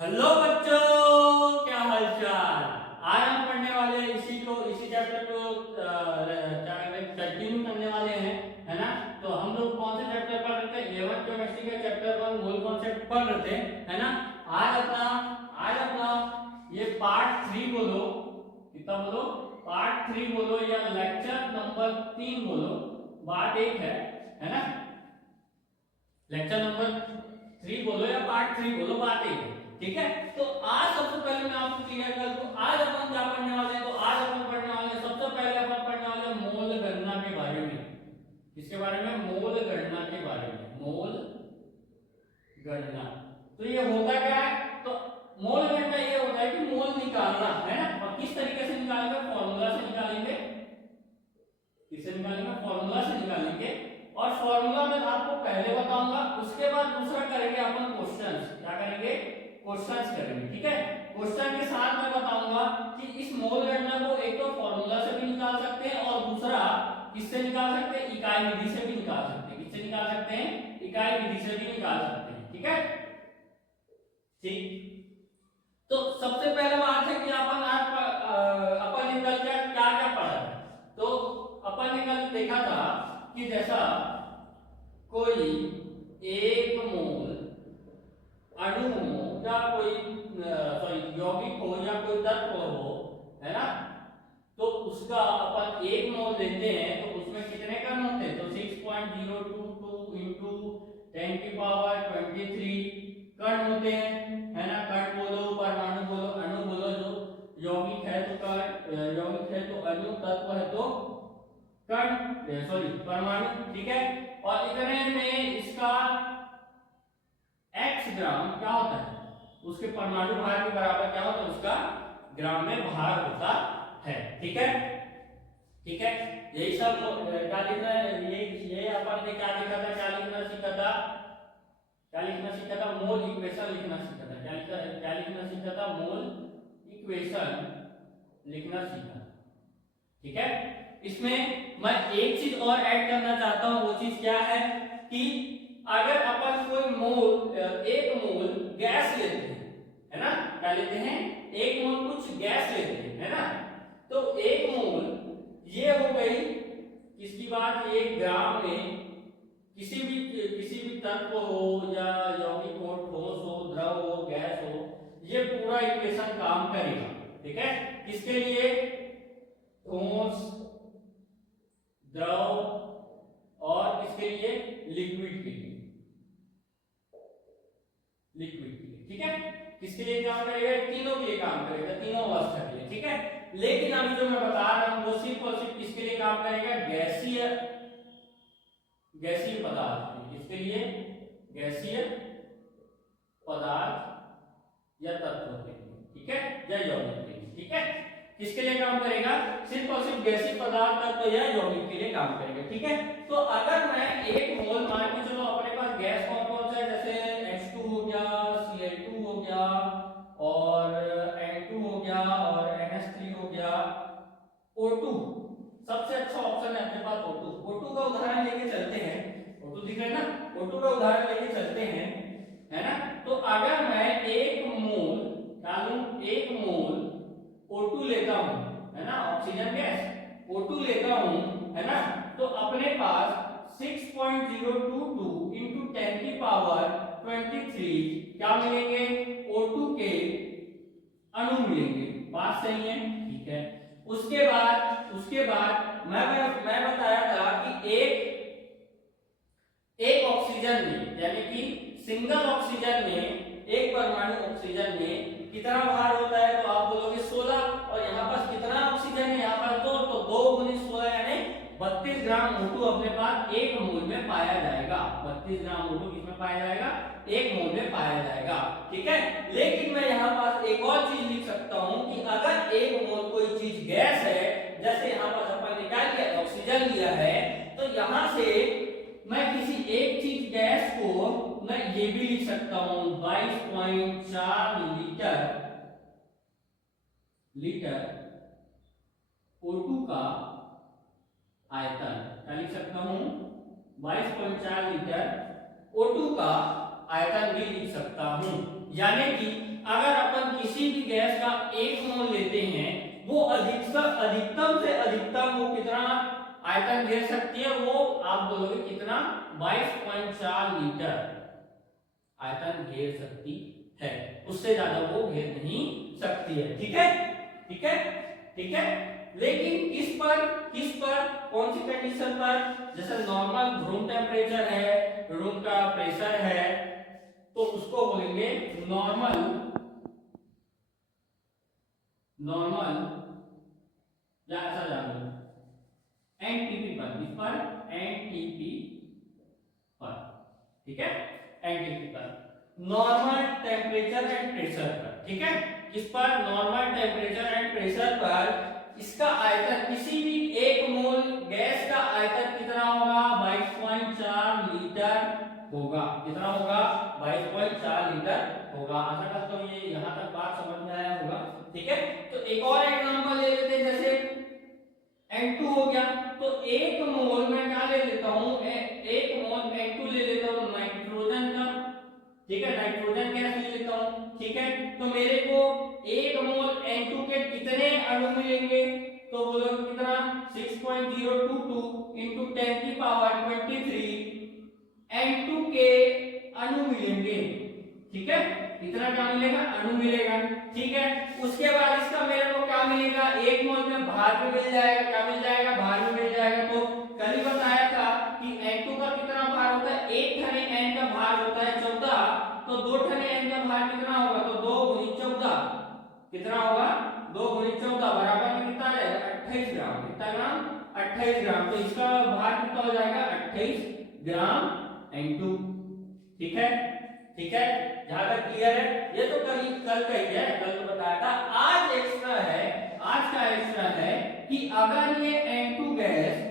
Hello बच्चों, क्या हालचाल। आज हम पढ़ने वाले हैं इसी चैप्टर को कंटिन्यू करने वाले हैं, है ना। तो हम लोग कौन से चैप्टर पढ़ रहे थे? 11th केमिस्ट्री का चैप्टर 1 मोल कॉन्सेप्ट पढ़ रहे थे, है ना। आज अपना ये पार्ट 3 बोलो, कितना बोलो? पार्ट 3 बोलो या लेक्चर नंबर 3 बोलो, पार्ट 1 है ना। लेक्चर नंबर 3 बोलो या पार्ट 3 बोलो, बात एक है, ठीक है। तो आज सबसे पहले मैं आपको क्लियर कर दूं, आज अपन क्या पढ़ने वाले हैं। तो आज अपन पढ़ने वाले हैं, सबसे पहले अपन पढ़ने वाले हैं मोल गणना के बारे में। किसके बारे में? मोल गणना के बारे में। मोल गणना तो ये होता क्या है? तो मोल गणना ये होता है कि मोल निकालना, है ना। और किस तरीके से निकालेंगे? फॉर्मूला से निकालेंगे। किससे निकालेंगे? फॉर्मूला से निकालेंगे। और फॉर्मूला मैं आपको पहले बताऊंगा, उसके बाद दूसरा करेंगे अपन क्वेश्चंस। क्या करेंगे? क्वेश्चंस करेंगे, ठीक है। क्वेश्चन के साथ मैं बताऊंगा कि इस मोल गणना को एक तो फॉर्मूला से भी निकाल सकते हैं और दूसरा किससे निकाल सकते हैं? इकाई विधि से भी निकाल सकते हैं। किससे निकाल सकते हैं? इकाई विधि से भी निकाल सकते हैं, ठीक है। ठीक, तो सबसे पहले बात है कि अपन ने कल क्या क्या पढ़ा है। तो अपन ने कल देखा था कि जैसा कोई एक मोल अणु हो या कोई यौगिक हो या कोई तत्व हो, है ना। तो उसका अपन एक मोल देते हैं तो उसमें कितने कण होते हैं? तो 6.022 इंटू 10 की पावर 23 कण होते हैं, है ना। कण बोलो, परमाणु बोलो, अणु बोलो। जो यौगिक है तो कण, यौगिक है तो अणु, तत्व है तो कण, परमाणु, ठीक है। और इतने में इसका x ग्राम क्या होता है? उसके परमाणु भार के बराबर क्या होता है? उसका ग्राम में भार होता है, ठीक है। ठीक है, यही सब क्या लिखना है? ये अपन ने क्या लिखा था? क्या लिखना सीखा था? क्या लिखना सीखा था? मोल इक्वेशन लिखना सीखा था। क्या लिखना सीखा था? मोल इक्वेशन लिखना सीखा, ठीक है। इसमें मैं एक चीज और ऐड करना चाहता हूं, वो चीज क्या है कि अगर अपन कोई मोल, एक मोल गैस लेते हैं, है ना। क्या लेते हैं? एक मोल कुछ गैस लेते हैं, है ना। तो एक मोल ये हो गई किसकी बात? एक ग्राम में किसी भी तत्व हो या यौगिक हो, ठोस हो, द्रव हो, गैस हो, ये पूरा इक्वेशन काम करेगा, ठीक है। किसके लिए? ठोस, द्रव और किसके लिए? लिक्विड के लिए, लिक्विड के लिए, ठीक है। किसके लिए काम करेगा? तीनों के लिए काम करेगा, तीनों अवस्था के लिए, ठीक है। लेकिन अभी जो मैं बता रहा हूं वो सिर्फ और सिर्फ किसके लिए काम करेगा? गैसीय, गैसीय पदार्थ। किसके लिए? गैसीय पदार्थ या तत्व के लिए, ठीक है, या यौगिक के लिए, ठीक है। किसके लिए काम करेगा? सिर्फ और सिर्फ गैसीय पदार्थ, तत्व या यौगिक के लिए काम करेगा, ठीक है। तो अगर मैं एक मोल, मान के चलो अपने पास गैस कौन कौन सा है? जैसे H2 हो गया, Cl2 हो गया और N2 हो गया और NH3 हो गया, O2 सबसे अच्छा ऑप्शन है अपने पास। O2 का उदाहरण लेके चलते हैं। O2 दिख रहा है ना? O2 का उदाहरण लेके चलते हैं, है ना। तो अगर मैं एक मोल डालूं, एक मोल O2 लेता हूं, है ना, ऑक्सीजन गैस O2 लेता हूं, है ना। तो अपने पास 6.022 इंटू 10 की पावर 23 क्या मिलेंगे? O2 के अणु मिलेंगे। बात सही है, ठीक है। उसके बाद मैं बताया था कि एक ऑक्सीजन में, यानी कि सिंगल ऑक्सीजन में, एक परमाणु ऑक्सीजन में कितना भार होता है? तो आप बोलोगे 16। और यहाँ पर कितना ऑक्सीजन है? यहाँ पर 2, तो 2 गुनी 16 यानी 32 ग्राम O2 अपने पास एक मोल में पाया जाएगा। 32 ग्राम O2 किसमें पाया जाएगा? एक मोल में पाया जाएगा, ठीक है। लेकिन मैं यहाँ पास एक और चीज लिख सकता हूं कि अगर एक मोल कोई चीज गैस है, जैसे यहाँ पर अपन ने क्या लिया? ऑक्सीजन लिया है, तो यहाँ से मैं किसी एक चीज गैस को मैं ये भी लिख सकता हूं 22.4 लीटर O2 का आयतन। क्या लिख सकता हूं? 22.4 लीटर O2 का आयतन भी लिख सकता हूं। यानी कि अगर अपन किसी भी गैस का 1 मोल लेते हैं, वो अधिकतम से अधिकतम वो कितना आयतन घेर सकती है, वो आप बोलोगे कितना, 22.4 लीटर आयतन घेर सकती है, उससे ज्यादा वो घेर नहीं सकती है। ठीक है, ठीक है, ठीक है। लेकिन किस पर कौन सी कंडीशन पर, जैसे नॉर्मल रूम टेम्परेचर है, रूम का प्रेशर है, तो उसको बोलेंगे नॉर्मल या ऐसा जान लो एनटीपी पर, इस पर एनटीपी पर, ठीक है, एनटीपी पर नॉर्मल टेम्परेचर एंड प्रेशर पर। ठीक है, किस पर, नॉर्मल टेम्परेचर एंड प्रेशर पर इसका आयतन, किसी भी 1 मोल गैस का आयतन कितना होगा, 22.4 लीटर होगा। कितना होगा, 22.4 लीटर होगा। आशा करता हूँ ये यहाँ तक बात समझ में आया होगा। ठीक है, तो एक और एग्जांपल ले लेते हैं, जैसे N2 हो गया, तो 1 मोल में क्या ले लेता हूँ, 1 मोल N2 ले लेता हूँ नाइट्रोजन का। ठीक है, नाइट्रोजन गैस ले लेता हूँ। ठीक है, तो मेरे को 1 मोल N2 के कितने अणु मिलेंगे, तो बोलो कितना, 6.022 into 10 की पावर 23 N2 के अणु मिलेंगे। ठीक है, इतना क्या मिलेगा, अणु मिलेगा। ठीक है, उसके बाद इसका मेरे को क्या मिलेगा, 1 मोल में भार भी मिल जाएगा। क्या मिल जाएगा, भार भी मिल जाएगा। तो कल ही बताया था कि N2 का कितना भार होता है, 1 ठने N का भार होता है 14, तो 2 ठने N का भार कितना होगा, तो 2 गुणित 14 कितना होगा, 2 गुणित 14 बराबर में कितना है, 28 ग्राम। कितना ग्राम, 28 ग्राम। तो इसका भार कितना हो जाएगा, 28 ग्राम N2। ठीक है, ठीक है, जहां तक क्लियर है। ये तो कल का ही है, कल तो बताया था। आज एक्स्ट्रा है, आज का एक्स्ट्रा है कि अगर ये N2 गैस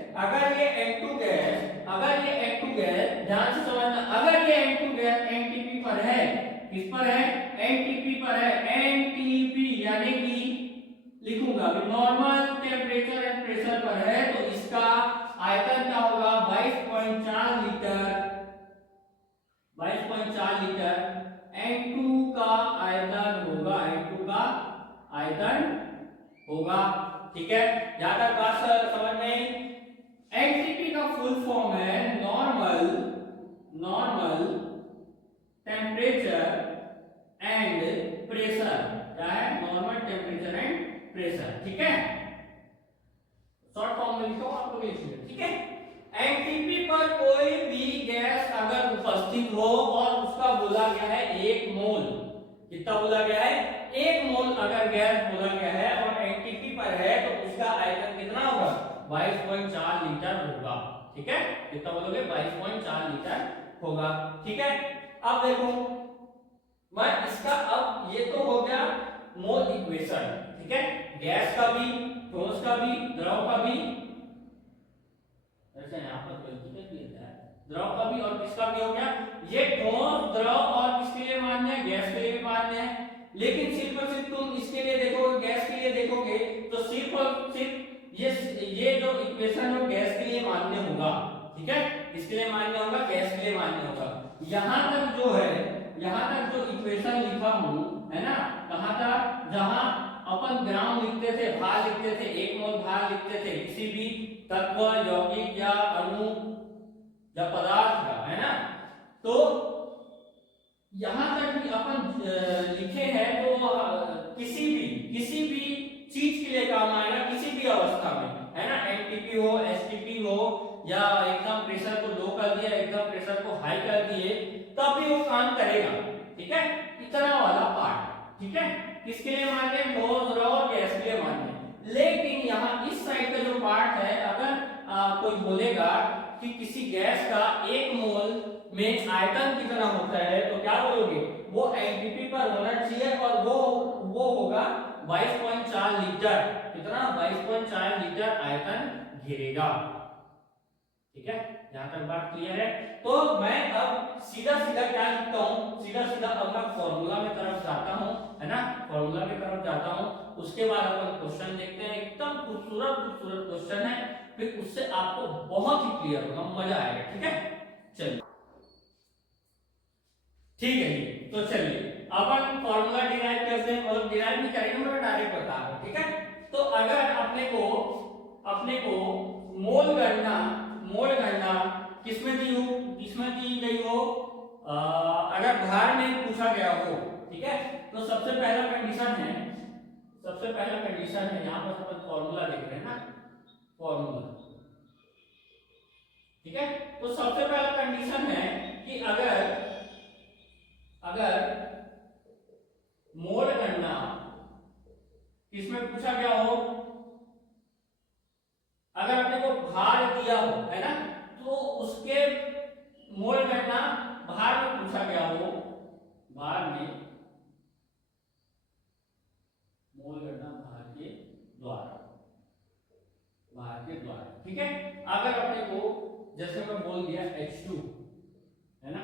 ध्यान से समझना, अगर ये N2 गैस एनटीपी पर है, किस पर है, एनटीपी पर है, एनटीपी यानी कि लिखूंगा नॉर्मल टेम्परेचर एंड प्रेशर पर है, तो इसका आयतन क्या होगा, 22.4 लीटर। 22.4 लीटर N2 का आयतन होगा, N2 का आयतन होगा। ठीक है, यहां तक बात समझ में। एनटीपी का फुल फॉर्म है नॉर्मल टेम्परेचर एंड प्रेशर। क्या है, नॉर्मल टेम्परेचर एंड प्रेशर। ठीक है, शॉर्ट फॉर्म में लिखो, आपको लिख लो। ठीक है, एनटीपी पर कोई भी गैस अगर उपस्थित हो और उसका बोला गया है 1 मोल, कितना बोला गया है, 1 मोल अगर गैस बोला गया है और एनटीपी पर है, तो उसका आयतन कितना होगा, 22.4 लीटर होगा। ठीक है, कितना बोलोगे, 22.4 लीटर होगा। ठीक है, अब देखो मैं इसका, अब ये तो हो गया मोल इक्वेशन। ठीक है, गैस का भी, ठोस का भी, द्रव का भी, ऐसे यहां पर गलती कर दिया है, द्रव का भी और किसका भी हो गया। ये ठोस, द्रव और किसके लिए मान्य है, गैस के लिए भी मान्य है। लेकिन सिर्फ और सिर्फ तुम इसके लिए देखोगे, गैस के लिए देखोगे, तो सिर्फ और सिर्फ ये जो इक्वेशन है गैस के लिए मान्य होगा। ठीक है, इसके लिए मान्य होगा, गैस के लिए मान्य होगा। यहां तक जो है, यहां तक जो इक्वेशन लिखा हूं, है ना, कहां था, जहां अपन ग्राम लिखते थे, भार लिखते थे, 1 मोल भार लिखते थे किसी भी तत्व, यौगिक या अणु या पदार्थ का, है ना। तो यहां तक भी अपन लिखे हैं, तो किसी भी चीज के लिए काम आएगा, किसी भी अवस्था में, है ना। एनटीपी हो, एसटीपी हो, या एकदम प्रेशर को लो कर दिया, एकदम प्रेशर को हाई कर दिए, तब भी वो काम करेगा। ठीक है, इतना वाला पार्ट। ठीक है, किसके लिए मान्य है, ठोस, द्रव और गैस के लिए मान्य है। लेकिन यहाँ इस साइड का जो पार्ट है, अगर कोई बोलेगा कि किसी गैस का 1 मोल में आयतन कितना होता है, तो क्या बोलोगे, वो एनटीपी पर होना चाहिए और वो होगा 22.4 लीटर। कितना, 22.4 लीटर आयतन घेरेगा। ठीक है, यहां तक बात क्लियर है। तो मैं अब सीधा क्या लिखता हूं, सीधा अब मैं फॉर्मूला में तरफ जाता हूं, है ना, फॉर्मूला की तरफ जाता हूं। उसके बाद अपन क्वेश्चन देखते हैं, एकदम खूबसूरत क्वेश्चन है, फिर उससे आपको बहुत ही क्लियर होगा, मजा आएगा। ठीक है, चलिए, ठीक है जी। तो चलिए अपन फॉर्मूला डिराइव अपने को मोल गणना किसमें दी गई हो, अगर भार में पूछा गया हो, ठीक है। तो सबसे पहला कंडीशन है यहाँ पर अपन फॉर्मूला देख रहे हैं ना, फॉर्मूला, ठीक है। तो सबसे पहला कंडीशन है कि अगर मोल गणना किसमें पूछा गया हो, अगर अपने को भार दिया हो, है ना, तो उसके मोल गणना भार में पूछा गया हो, भार में मोल गणना भार के द्वारा, ठीक है। अगर अपने को जैसे मैं बोल दिया H2, है ना,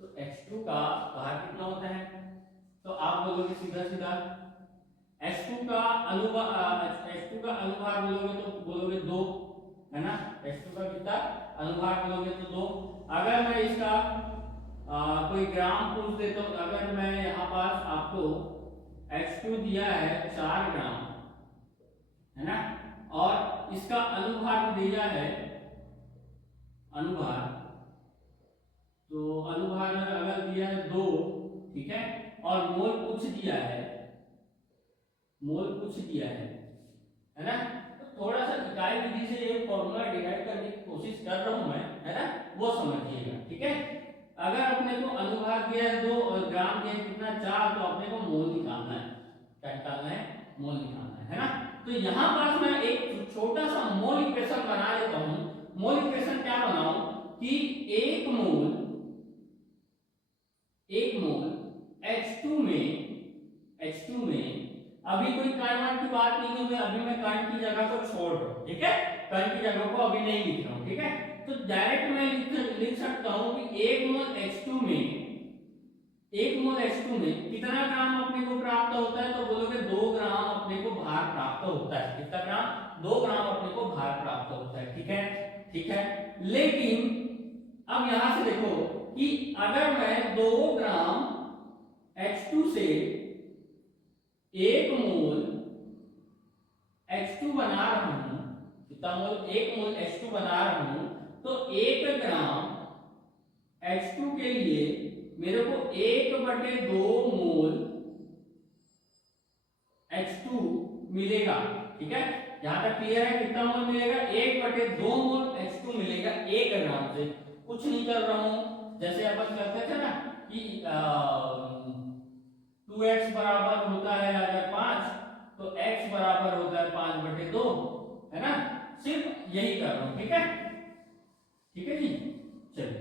तो H2 का भार कितना होता है, तो आप बोलोगे सीधा H2 का अनुभार बोलोगे तो बोलोगे 2, है ना। H2 का कितना अनुभार बोलोगे तो 2। अगर मैं इसका कोई ग्राम पूछ दे, तो अगर मैं यहाँ पास आपको H2 दिया है 4 ग्राम, है ना, और इसका अनुभार दिया है, अनुभार, तो अनुभार अगर दिया है 2, ठीक है, और मोल पूछ दिया है, है ना। तो थोड़ा सा इकाई विधि से ये फॉर्मूला डिराइव करने की कोशिश कर रहा हूं मैं, है ना, वो समझिएगा, ठीक है। अगर अपने को अनुभार दिया है 2 और ग्राम दिया है कितना 4, तो अपने को मोल निकालना है, क्या निकालना है, मोल निकालना है ना। तो यहाँ पास मैं एक छोटा सा मोल इक्वेशन बना लेता हूँ। मोल इक्वेशन क्या बनाऊं कि एक मोल H2 में अभी कोई कण की बात नहीं है, अभी मैं कण की जगह को छोड़ रहा हूँ, ठीक है, कण की जगह को अभी नहीं लिख रहा हूँ, ठीक है। तो डायरेक्ट मैं लिख सकता हूँ कि एक मोल H2 में कितना ग्राम अपने को प्राप्त होता है, तो बोलोगे 2 ग्राम अपने को भार प्राप्त होता है। कितना ग्राम, 2 ग्राम अपने को भार प्राप्त होता है, ठीक है। लेकिन अब यहां से देखो कि अगर मैं 2 ग्राम H2 से 1 मोल H2 बना रहा हूं, कितना मोल, 1 मोल H2 बना रहा हूं, तो 1 ग्राम H2 के लिए मेरे को 1/2 मोल H2 मिलेगा, ठीक है। यहां तक क्लियर है, कितना मोल मिलेगा, 1/2 मोल H2 मिलेगा 1 ग्राम से। कुछ नहीं कर रहा हूं, जैसे अपन करते थे ना कि 2x बराबर होता है अगर 5, तो x बराबर होता है 5/2, है ना। सिर्फ यही कर रहा हूं, ठीक है जी। चलिए,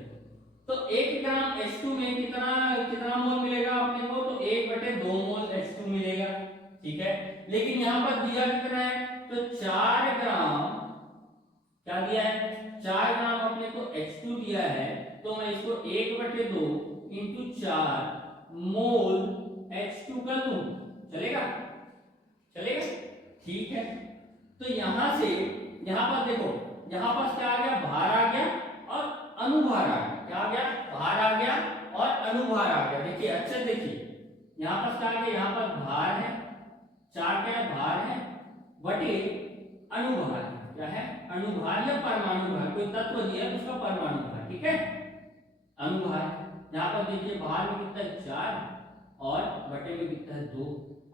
तो 1 ग्राम H2 में कितना मोल मिलेगा अपने को, तो 1/2 मोल H2 मिलेगा, ठीक है। लेकिन यहां पर दिया कितना है, तो 4 ग्राम, क्या दिया है, 4 ग्राम अपने को H2 दिया है, तो मैं इसको 1/2 इंटू 4 मोल H2 कर लूं, चलेगा, ठीक है। तो यहां से यहां पर देखो, यहां पर क्या आ गया, भार आ गया और अनुभार आ गया, क्या आ गया, भार आ गया और अनुभार आ गया। देखिए अच्छे से देखिए, यहाँ पर क्या आ गया, यहाँ पर भार है, 4 क्या है, भार है, बटे अनुभार है, क्या है, अनुभार या परमाणु भार, कोई तत्व दिया है उसका परमाणु भार, ठीक है, अनुभार। यहाँ पर देखिए भार में कितना है 4 और बटे में कितना है 2,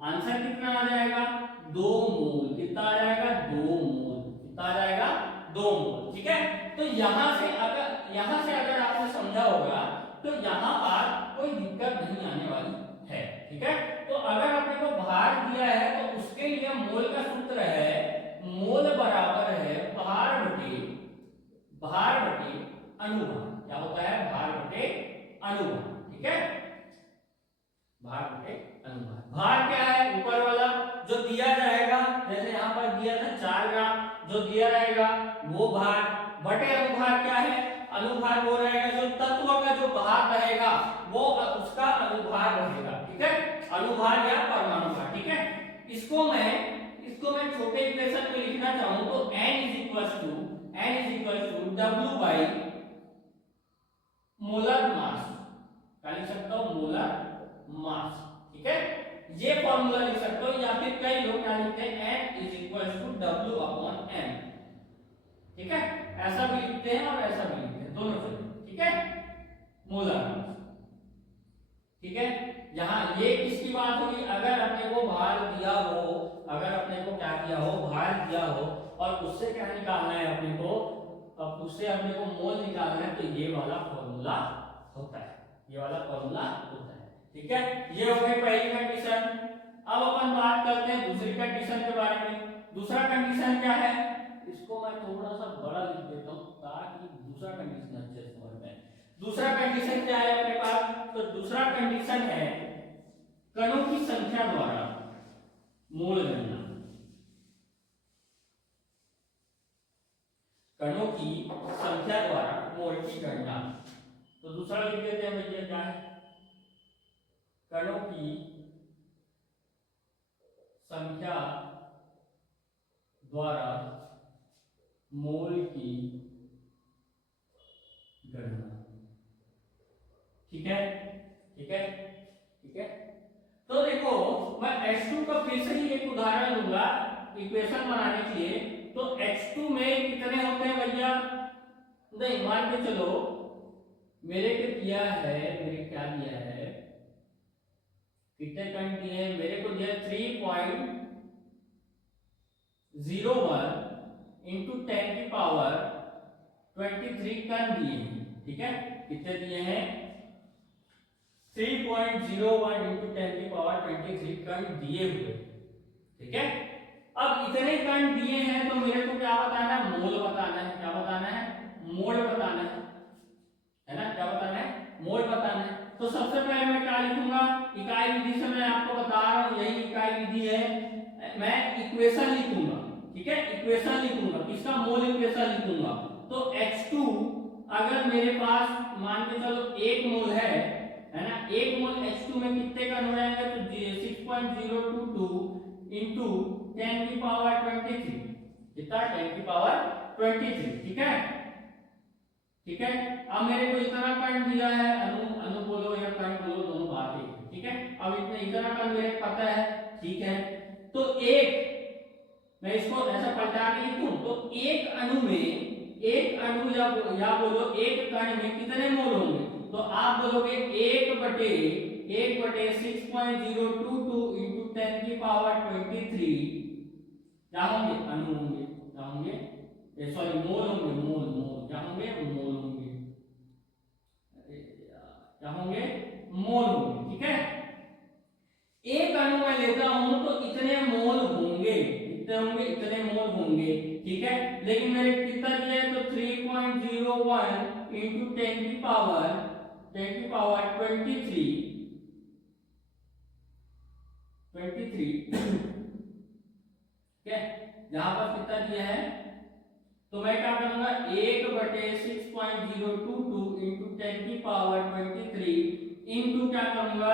आंसर कितना आ जाएगा, 2 मोल, कितना आ जाएगा, 2 मोल, कितना आ जाएगा, 2 मोल, ठीक है। तो यहाँ से अगर आपने समझा होगा तो यहाँ पर कोई दिक्कत नहीं आने वाली है, ठीक है। तो अगर अपने को भार दिया है तो उसके लिए मोल का सूत्र है, मोल बराबर है भार बटे अनुभार, क्या होता है, भार बटे अनुभार, ठीक है, भार बटे अनुभार। भार क्या है, ऊपर वाला जो दिया जाएगा, जैसे यहाँ पर दिया था 4 ग्राम, जो दिया रहेगा वो भार, बटे अनुभार क्या है, अनुभार वो रहेगा जो तत्व का जो भार रहेगा वो उसका अनुभार रहेगा, ठीक है, अनुभार या परमाणु भार, ठीक है। इसको मैं छोटे इक्वेशन में लिखना चाहूं तो n is equal to W by molar mass, क्या लिख सकता हूं, मोलर मास, ठीक है। ये फॉर्मूला लिख सकते हो, या फिर कई लोग क्या लिखते हैं n is equal to W upon m, ठीक है, ऐसा भी लिखते हैं और ऐसा भी लिखते हैं, दोनों चलेंगे। ठीक है, मोलर मास। ठीक है, यहाँ ये किसकी बात हुई, अगर अपने को भार दिया हो, अगर अपने को क्या दिया हो, भार दिया हो और उससे क्या निकालना है अपने को, अब उससे अपने को मोल निकालना है, तो ये वाला फॉर्मूला होता है, ये वाला फॉर्मूला होता है। ठीक है, ये हो गई पहली कंडीशन। अब अपन बात करते हैं दूसरी कंडीशन के बारे में। दूसरा कंडीशन क्या है, इसको मैं थोड़ा सा बड़ा लिख देता हूं ताकि दूसरा कंडीशन अच्छे से समझ में। दूसरा कंडीशन क्या है अपने पास, तो दूसरा कंडीशन है कणों की संख्या द्वारा मोल गणना। कणों की संख्या द्वारा मोल की गणना। तो दूसरा लिख देते हैं भैया, क्या है, कणों की संख्या द्वारा मोल की गणना। ठीक है, ठीक है, ठीक है। तो देखो मैं H2 का फिर से ही एक उदाहरण लूंगा इक्वेशन बनाने के लिए। तो H2 में कितने होते हैं भैया, नहीं मान के चलो मेरे को दिया है, मेरे क्या दिया है, कितने कण दिए हैं, मेरे को दिया 3.01 इंटू 10 की पावर 23 कण दिए हैं। ठीक है, कितने दिए हैं, 3.01 इंटू 10 की पावर 23 कण दिए हुए। ठीक है, अब इतने कण दिए हैं तो मेरे को क्या बताना है, मोल बताना है। क्या बताना है, मोल बताना है ना, क्या बताना है, मोल बताना है। तो सबसे पहले मैं क्या लिखूंगा, इकाई विधि से मैं आपको बता रहा हूं, यही इकाई विधि है, मैं इक्वेशन लिखूंगा। ठीक है, इक्वेशन लिखूंगा, किसका, मोल इक्वेशन लिखूंगा। तो H2 अगर मेरे पास मान के चलो 1 मोल है ना, 1 मोल H2 में कितने कण हो जाएंगे, तो 6.022 इंटू 10 की पावर 23, कितना, 10 की पावर 23। ठीक है, ठीक है। अब मेरे को इतना कण दिया है, अनु बोलो या कण बोलो, दोनों बात है। ठीक है, अब इतना कण मेरे को पता है। ठीक है, तो एक मैं इसको ऐसा पलटा के लिखूं, तो एक अणु में, एक अणु या बोलो एक कण में कितने मोल होंगे, तो आप बोलोगे 1/1/6.022 इंटू 10 की पावर 23 क्या होंगे, अणु होंगे, क्या होंगे, सॉरी मोल होंगे, मोल मोल क्या होंगे, मोल होंगे, क्या होंगे, मोल होंगे। ठीक है, एक अणु मैं लेता हूं तो इतने मोल होंगे, कितने होंगे, इतने मोल होंगे। ठीक है, लेकिन मेरे कितना दिया है, तो 3.01 इंटू 10 की पावर 23 ठीक है, यहां पर कितना दिया है, तो मैं क्या करूंगा, 1/6.022 इंटू 10 की पावर 23 इंटू क्या करूंगा,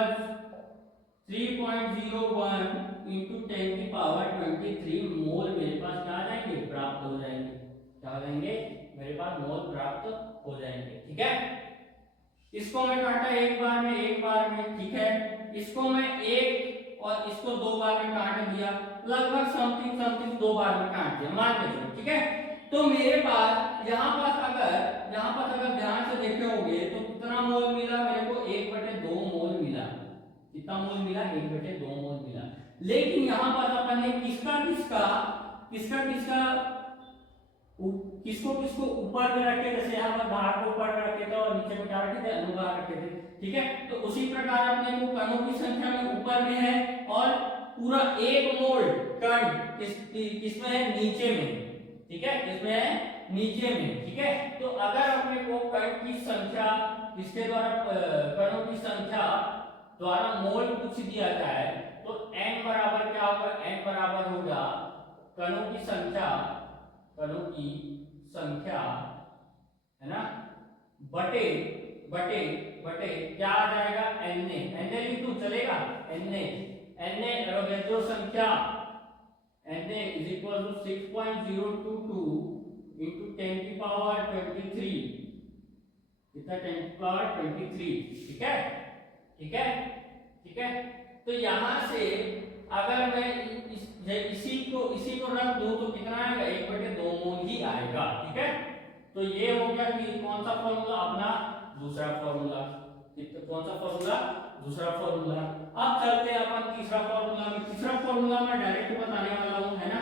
3.01 इंटू 10 की पावर 23 मोल मेरे पास क्या आ जाएंगे, प्राप्त हो जाएंगे। क्या हो जाएंगे, मेरे पास मोल प्राप्त हो जाएंगे। ठीक है, इसको मैं काटा एक बार में। ठीक है, इसको मैं एक और इसको 2 बार में काट दिया, लगभग समथिंग 2 बार में काट दिया, मान के चलो। ठीक है, तो मेरे पास यहाँ पास अगर ध्यान से देखे होंगे तो कितना मोल मिला मेरे को, 1/2 मोल मिला। कितना मोल मिला, 1/2 मोल मिला। लेकिन यहाँ पर अपन ने किसका किसको ऊपर में रखे, जैसे यहाँ पर भार को ऊपर में रखे थे और नीचे में क्या रखे थे, अनुभाग रखे थे। ठीक है, तो उसी प्रकार अपने को कणों की संख्या में ऊपर में है और पूरा 1 मोल कण किसमें है, नीचे में। ठीक है, किसमें है, नीचे में। ठीक है, तो अगर अपने को कण की संख्या, इसके द्वारा कणों की संख्या द्वारा मोल पूछ दिया जाए, तो n बराबर क्या होगा, n बराबर होगा कणों की संख्या है ना, बटे बटे बटे क्या आ जाएगा, na लिख दूं चलेगा, na अवयव संख्या na is equal to 6.022 into 10 की पावर 23, कितना, 10 की पावर 23। ठीक है, ठीक है, ठीक है। तो यहां से अगर मैं इसी को रख दूं तो कितना आएगा, 1/2 मोल ही आएगा। ठीक है, तो ये हो गया कि कौन सा फॉर्मूला, अपना दूसरा फॉर्मूला। कौन सा फॉर्मूला, दूसरा फॉर्मूला। अब चलते हैं अपन तीसरा फॉर्मूला में। तीसरा फॉर्मूला मैं डायरेक्ट बताने वाला हूं, है ना,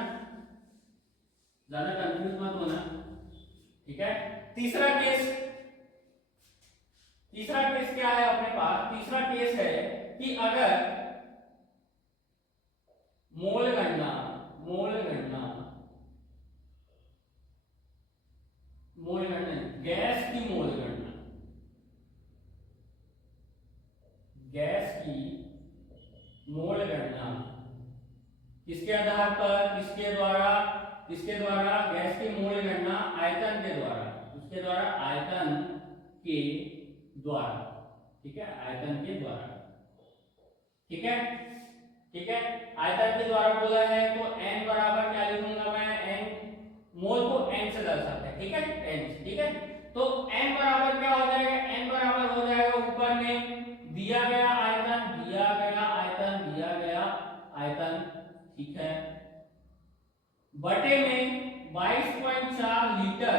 ज्यादा कंफ्यूज मत होना। ठीक है, तीसरा केस क्या है अपने पास? तीसरा केस है कि अगर मोल गणना गैस की मोल गणना किसके आधार पर, किसके द्वारा गैस की मोल गणना आयतन के द्वारा, उसके द्वारा, आयतन के द्वारा। ठीक है, आयतन के द्वारा। ठीक है, आयतन के द्वारा बोला है तो n बराबर क्या लिखूंगा मैं, n मोल को n से दर्शाते हैं। ठीक है, n। ठीक है, तो n बराबर क्या हो जाएगा, n बराबर हो जाएगा ऊपर में दिया गया आयतन। ठीक है, बटे में 22.4 लीटर,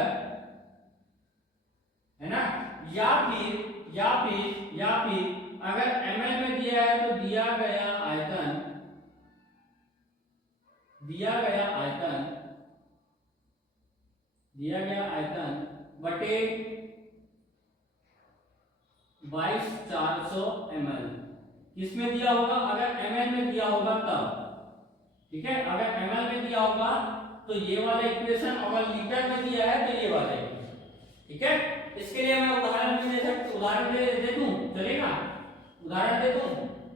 है ना, या फिर अगर ml में दिया है तो दिया गया आयतन बटे 22,400 ml। किसमें दिया होगा, अगर ml में दिया होगा तब। ठीक है, अगर ml में दिया होगा तो ये वाला इक्वेशन, अगर लीटर में दिया है तो ये वाला इक्वेशन। ठीक है, इसके लिए मैं उदाहरण दे दूं, चलेगा, उदाहरण दे दूं।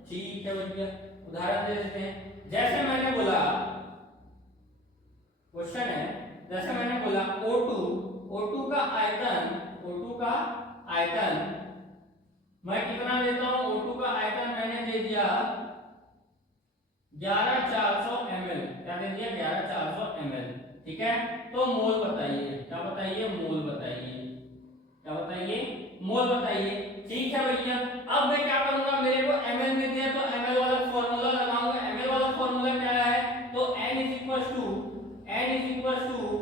ठीक है भैया, उदाहरण दे देते हैं। जैसे मैंने बोला, क्वेश्चन है, जैसे मैंने बोला O2 का आयतन मैं कितना देता हूं, O2 का आयतन मैंने दे दिया 11,400 ml। क्या दे दिया, 11,400 ml। ठीक है, तो मोल बताइए, क्या बताइए, मोल बताइए। ठीक है भैया, अब मैं क्या करूंगा, मेरे को ml में दिया तो ml वाला फॉर्मूला लगाऊंगा। ml वाला फॉर्मूला क्या है, तो n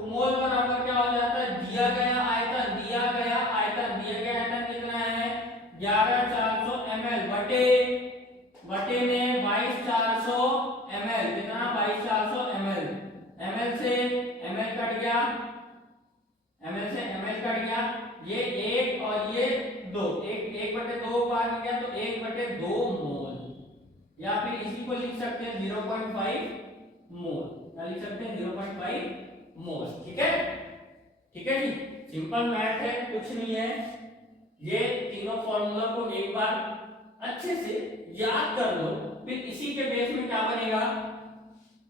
मोल बराबर क्या हो जाता है, दिया गया आयतन कितना है, 11,400 ml बटे में 22,400 ml। कितना, 22,400 ml। ml से ml कट गया, ये 1 और ये 2, 1/2 बार में गया तो 1/2 मोल, या फिर इसी को लिख सकते हैं 0.5 मोल। क्या लिख सकते हैं, 0.5 मोल। ठीक है जी, सिंपल मैथ है, कुछ नहीं है। ये तीनों फॉर्मूला को एक बार अच्छे से याद कर लो, फिर इसी के बेस में क्या बनेगा,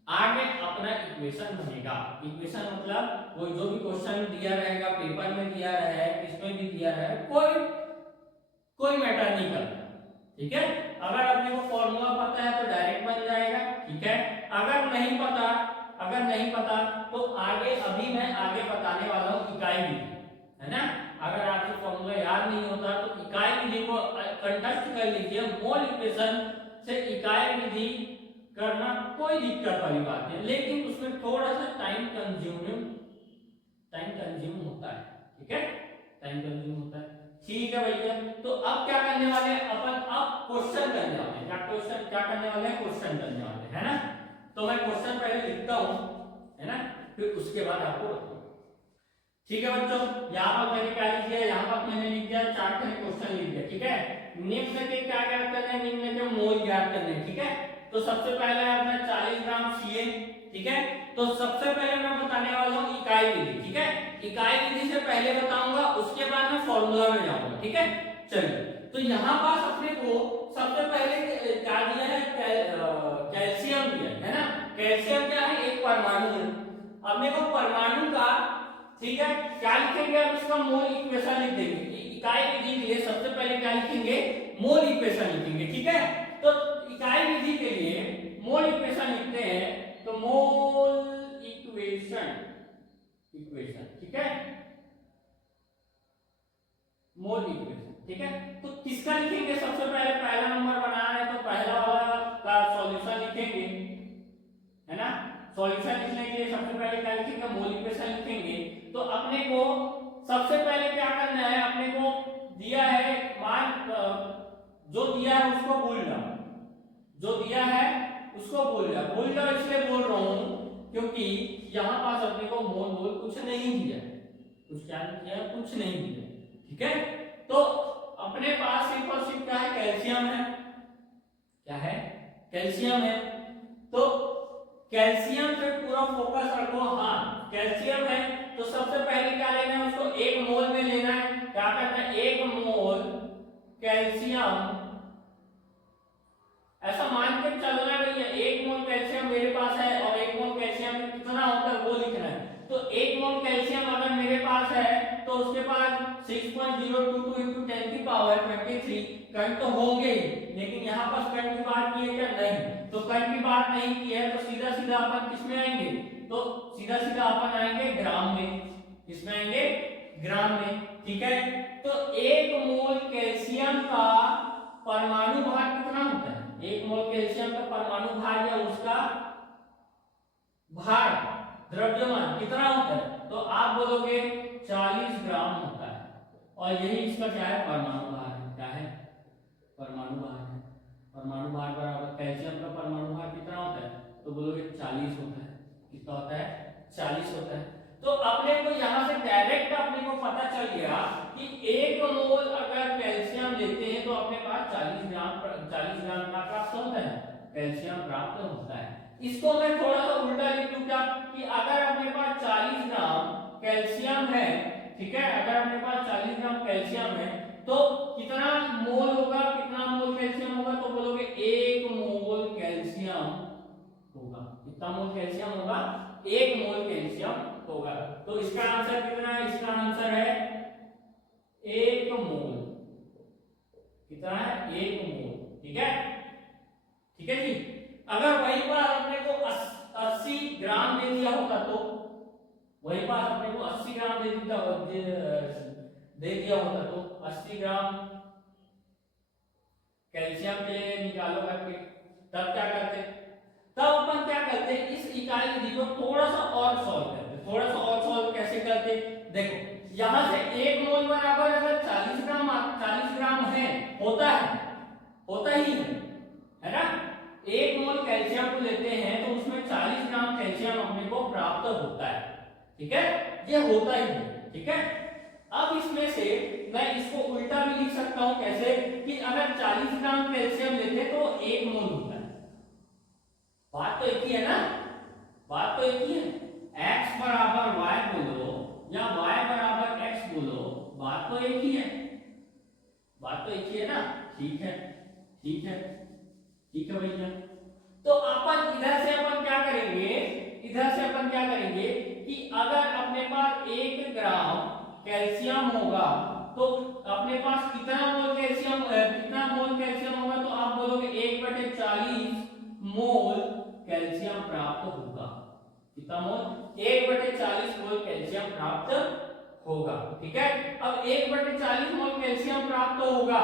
आगे अपना इक्वेशन बनेगा। इक्वेशन मतलब वो जो भी क्वेश्चन दिया रहेगा, पेपर में दिया रहे, इसमें भी दिया रहे, कोई मैटर नहीं करता। ठीक है, अगर अपने को फॉर्मूला पता है तो डायरेक्ट बन जाएगा। ठीक है, अगर नहीं पता तो अभी मैं आगे बताने वाला हूँ इकाई विधि, है ना। अगर आपको फॉर्मूला याद नहीं होता तो इकाई विधि को कंटेस्ट कर लीजिए। मोल इक्वेशन से इकाई विधि करना कोई दिक्कत वाली बात नहीं, लेकिन उसमें थोड़ा सा टाइम कंज्यूम होता है। ठीक है, टाइम कंज्यूम होता है। ठीक है भैया, तो अब क्या करने वाले हैं अपन, अब क्वेश्चन करने वाले हैं। क्या करने वाले हैं, क्वेश्चन करने वाले हैं, है ना। तो मैं क्वेश्चन पहले लिखता हूं, है ना, फिर उसके बाद आपको बताऊंगा। ठीक है बच्चों, यहाँ पर मैंने क्या लिख दिया, यहाँ पर मैंने लिख दिया 4 क्वेश्चन लिख दिया। ठीक है, निम्न के क्या ज्ञात करने हैं, निम्न के मोल ज्ञात करने हैं। ठीक है, तो सबसे पहले है अपना 40 ग्राम Ca। ठीक है, तो सबसे पहले मैं बताने वाला हूँ इकाई विधि। ठीक है, इकाई विधि से पहले बताऊंगा, उसके बाद मैं फॉर्मूला में जाऊंगा। ठीक है, चलिए, तो यहाँ पास अपने को सबसे पहले क्या दिया है, कैल्शियम दिया है ना। कैल्शियम क्या है, एक परमाणु है। अपने को परमाणु का, ठीक है, क्या लिखेंगे, अब इसका मोल इक्वेशन लिख देंगे। इकाई विधि के लिए सबसे पहले क्या लिखेंगे, मोल इक्वेशन लिखेंगे। ठीक है, तो इकाई विधि के लिए मोल इक्वेशन लिखते हैं, तो मोल इक्वेशन। ठीक है, मोल इक्वेशन। ठीक है, तो किसका लिखेंगे, सबसे पहले पहला नंबर बनाना है तो पहला वाला का सॉल्यूशन लिखेंगे। है ना। सॉल्यूशन लिखने के लिए सबसे पहले क्या लिखेंगे, मोल इक्वेशन लिखेंगे। तो अपने को सबसे पहले क्या करना है, अपने को दिया है मान, जो दिया है उसको भूल जाओ, जो दिया है उसको भूल जाओ इसलिए बोल रहा हूं क्योंकि यहां पास अपने को मोल कुछ नहीं दिया, कुछ क्या किया, कुछ नहीं दिया, ठीक है। तो अपने पास सिर्फ और सिर्फ क्या है, कैल्शियम है, क्या है, कैल्शियम है। तो कैल्शियम पे पूरा फोकस रखो। हाँ कैल्शियम है तो सबसे पहले क्या लेना है, उसको 1 मोल में लेना है। क्या करना है, 1 मोल कैल्शियम, ऐसा मान के चलना है भैया 1 मोल कैल्शियम मेरे पास है और 1 मोल कैल्शियम में कितना होता है वो लिखना है। तो 1 मोल कैल्शियम अगर मेरे पास है तो उसके पास 6.022 into 10 की पावर 23 कण तो होंगे ही, लेकिन यहाँ पर कण की बात की है क्या, नहीं। तो कण की बात नहीं की है तो सीधा सीधा अपन किस में आएंगे, तो सीधा सीधा अपन आएंगे ग्राम में, किसमें आएंगे, ग्राम में, ठीक है। तो 1 मोल कैल्शियम का परमाणु भार कितना होता है, 1 मोल कैल्शियम का परमाणु भार या उसका भार द्रव्यमान कितना होता है, तो आप बोलोगे 40 ग्राम होता है। और यही इसका क्या है, परमाणु भार है, क्या है, परमाणु भार है। परमाणु भार बराबर कैल्शियम का परमाणु भार कितना होता है, तो बोलोगे 40 होता है, कितना होता है, 40 होता है। तो अपने को यहाँ से डायरेक्ट अपने को पता चल गया कि 1 मोल अगर कैल्शियम लेते हैं तो अपने पास 40 ग्राम का प्राप्त होता है, कैल्शियम प्राप्त होता है। इसको मैं थोड़ा सा उल्टा लिख दूं क्या, कि अगर अपने पास 40 ग्राम कैल्शियम है, ठीक है, अगर अपने पास 40 ग्राम कैल्शियम है तो कितना मोल होगा, कितना मोल कैल्शियम होगा, तो बोलोगे 1 मोल कैल्शियम होगा। कितना मोल कैल्शियम होगा, 1 मोल कैल्शियम होगा। तो इसका आंसर कितना है, इसका आंसर है 1 मोल, कितना है, 1 मोल, ठीक है, ठीक है जी। अगर वही पर अपने को 80 ग्राम दे दिया होता तो वही पर अपने को 80 ग्राम दे दिया होता तो 80 ग्राम कैल्शियम के निकालो करके, तब क्या करते, तब अपन क्या करते, इस इकाई विधि को थोड़ा सा और सॉल्व करते। थोड़ा सा और सॉल्व कैसे करते, देखो यहां से 1 मोल बराबर अगर 40 ग्राम है, होता ही है ना। 1 मोल कैल्शियम को लेते हैं तो उसमें 40 ग्राम कैल्शियम अपने को प्राप्त होता है, ठीक है, ये होता ही है, ठीक है। अब इसमें से मैं इसको उल्टा भी लिख सकता हूं, कैसे, कि अगर 40 ग्राम कैल्शियम लेते तो 1 मोल होता है। बात तो एक ही है ना, बात तो एक ही है। x बराबर y बोलो या y बराबर x बोलो, बात तो एक ही है, बात तो एक ही है ना, ठीक है, ठीक है, ठीक है भैया। तो अपन इधर से अपन क्या करेंगे, इधर से अपन क्या करेंगे कि अगर अपने पास 1 ग्राम कैल्शियम होगा तो अपने पास कितना मोल कैल्शियम, कितना मोल कैल्शियम होगा, तो आप बोलोगे 1/40 मोल कैल्शियम प्राप्त होगा। कितना मोल, 1/40 मोल कैल्शियम प्राप्त होगा, ठीक है। अब 1/40 मोल कैल्शियम प्राप्त होगा,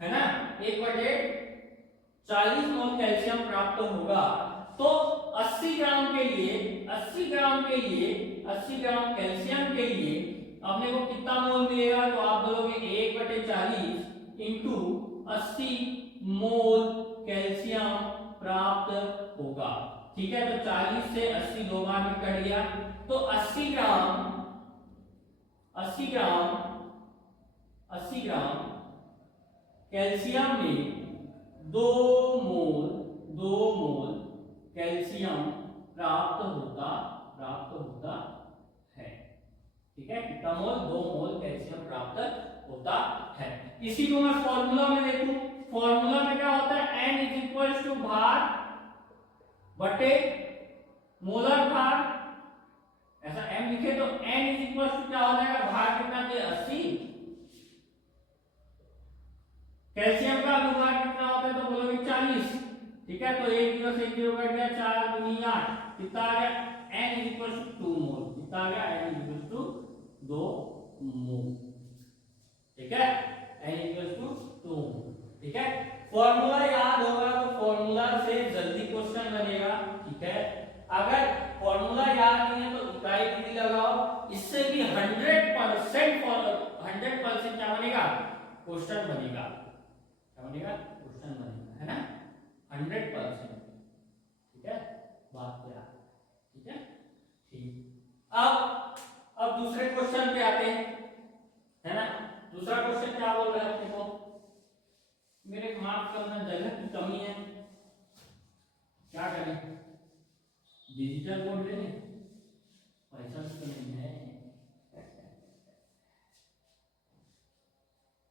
है ना, 1/40 मोल कैल्शियम प्राप्त होगा। तो 80 ग्राम के लिए 80 ग्राम कैल्शियम के लिए अपने को कितना मोल मिलेगा, तो आप बोलोगे 1/40 इंटू 80 मोल कैल्शियम प्राप्त होगा, ठीक है। तो 40 से 80 दो बार में कट गया, तो 80 ग्राम कैल्शियम में 2 मोल कैल्शियम प्राप्त होता है, ठीक है। कितना मोल, 2 मोल कैल्शियम प्राप्त होता है। इसी को मैं फॉर्मूला में देखूं, फॉर्मूला में क्या होता है, n इज इक्वल टू भार बटे मोलर भार, ऐसा m लिखे तो n इज इक्वल टू क्या हो जाएगा, भार कितना दे 80, कैल्शियम का अनुभार कितना होता है, तो बोलोगे 40, ठीक है। तो 1 0 से 1 0 कट गया, 4 दूनी 8, कितना आ गया, n इज इक्वल टू 2 मोल, कितना आ गया, n इज इक्वल टू 2 मोल, ठीक है, n इक्वल टू 2 मोल, ठीक है। फॉर्मूला याद होगा तो फॉर्मूला से जल्दी क्वेश्चन अगर फॉर्मूला याद नहीं है तो इकाई विधि लगाओ, इससे भी 100% 100% क्या बनेगा, क्वेश्चन बनेगा, क्या बनेगा, क्वेश्चन बनेगा, है ना, 100%। ठीक है, बात क्या, ठीक है, ठीक। अब दूसरे क्वेश्चन पे आते हैं, है ना। दूसरा क्वेश्चन क्या बोल रहा है अपने को, मेरे मार्क्स का अंदर जगह की कमी है, क्या करें, डिजिटल बोर्ड ले लें, पैसा तो नहीं है,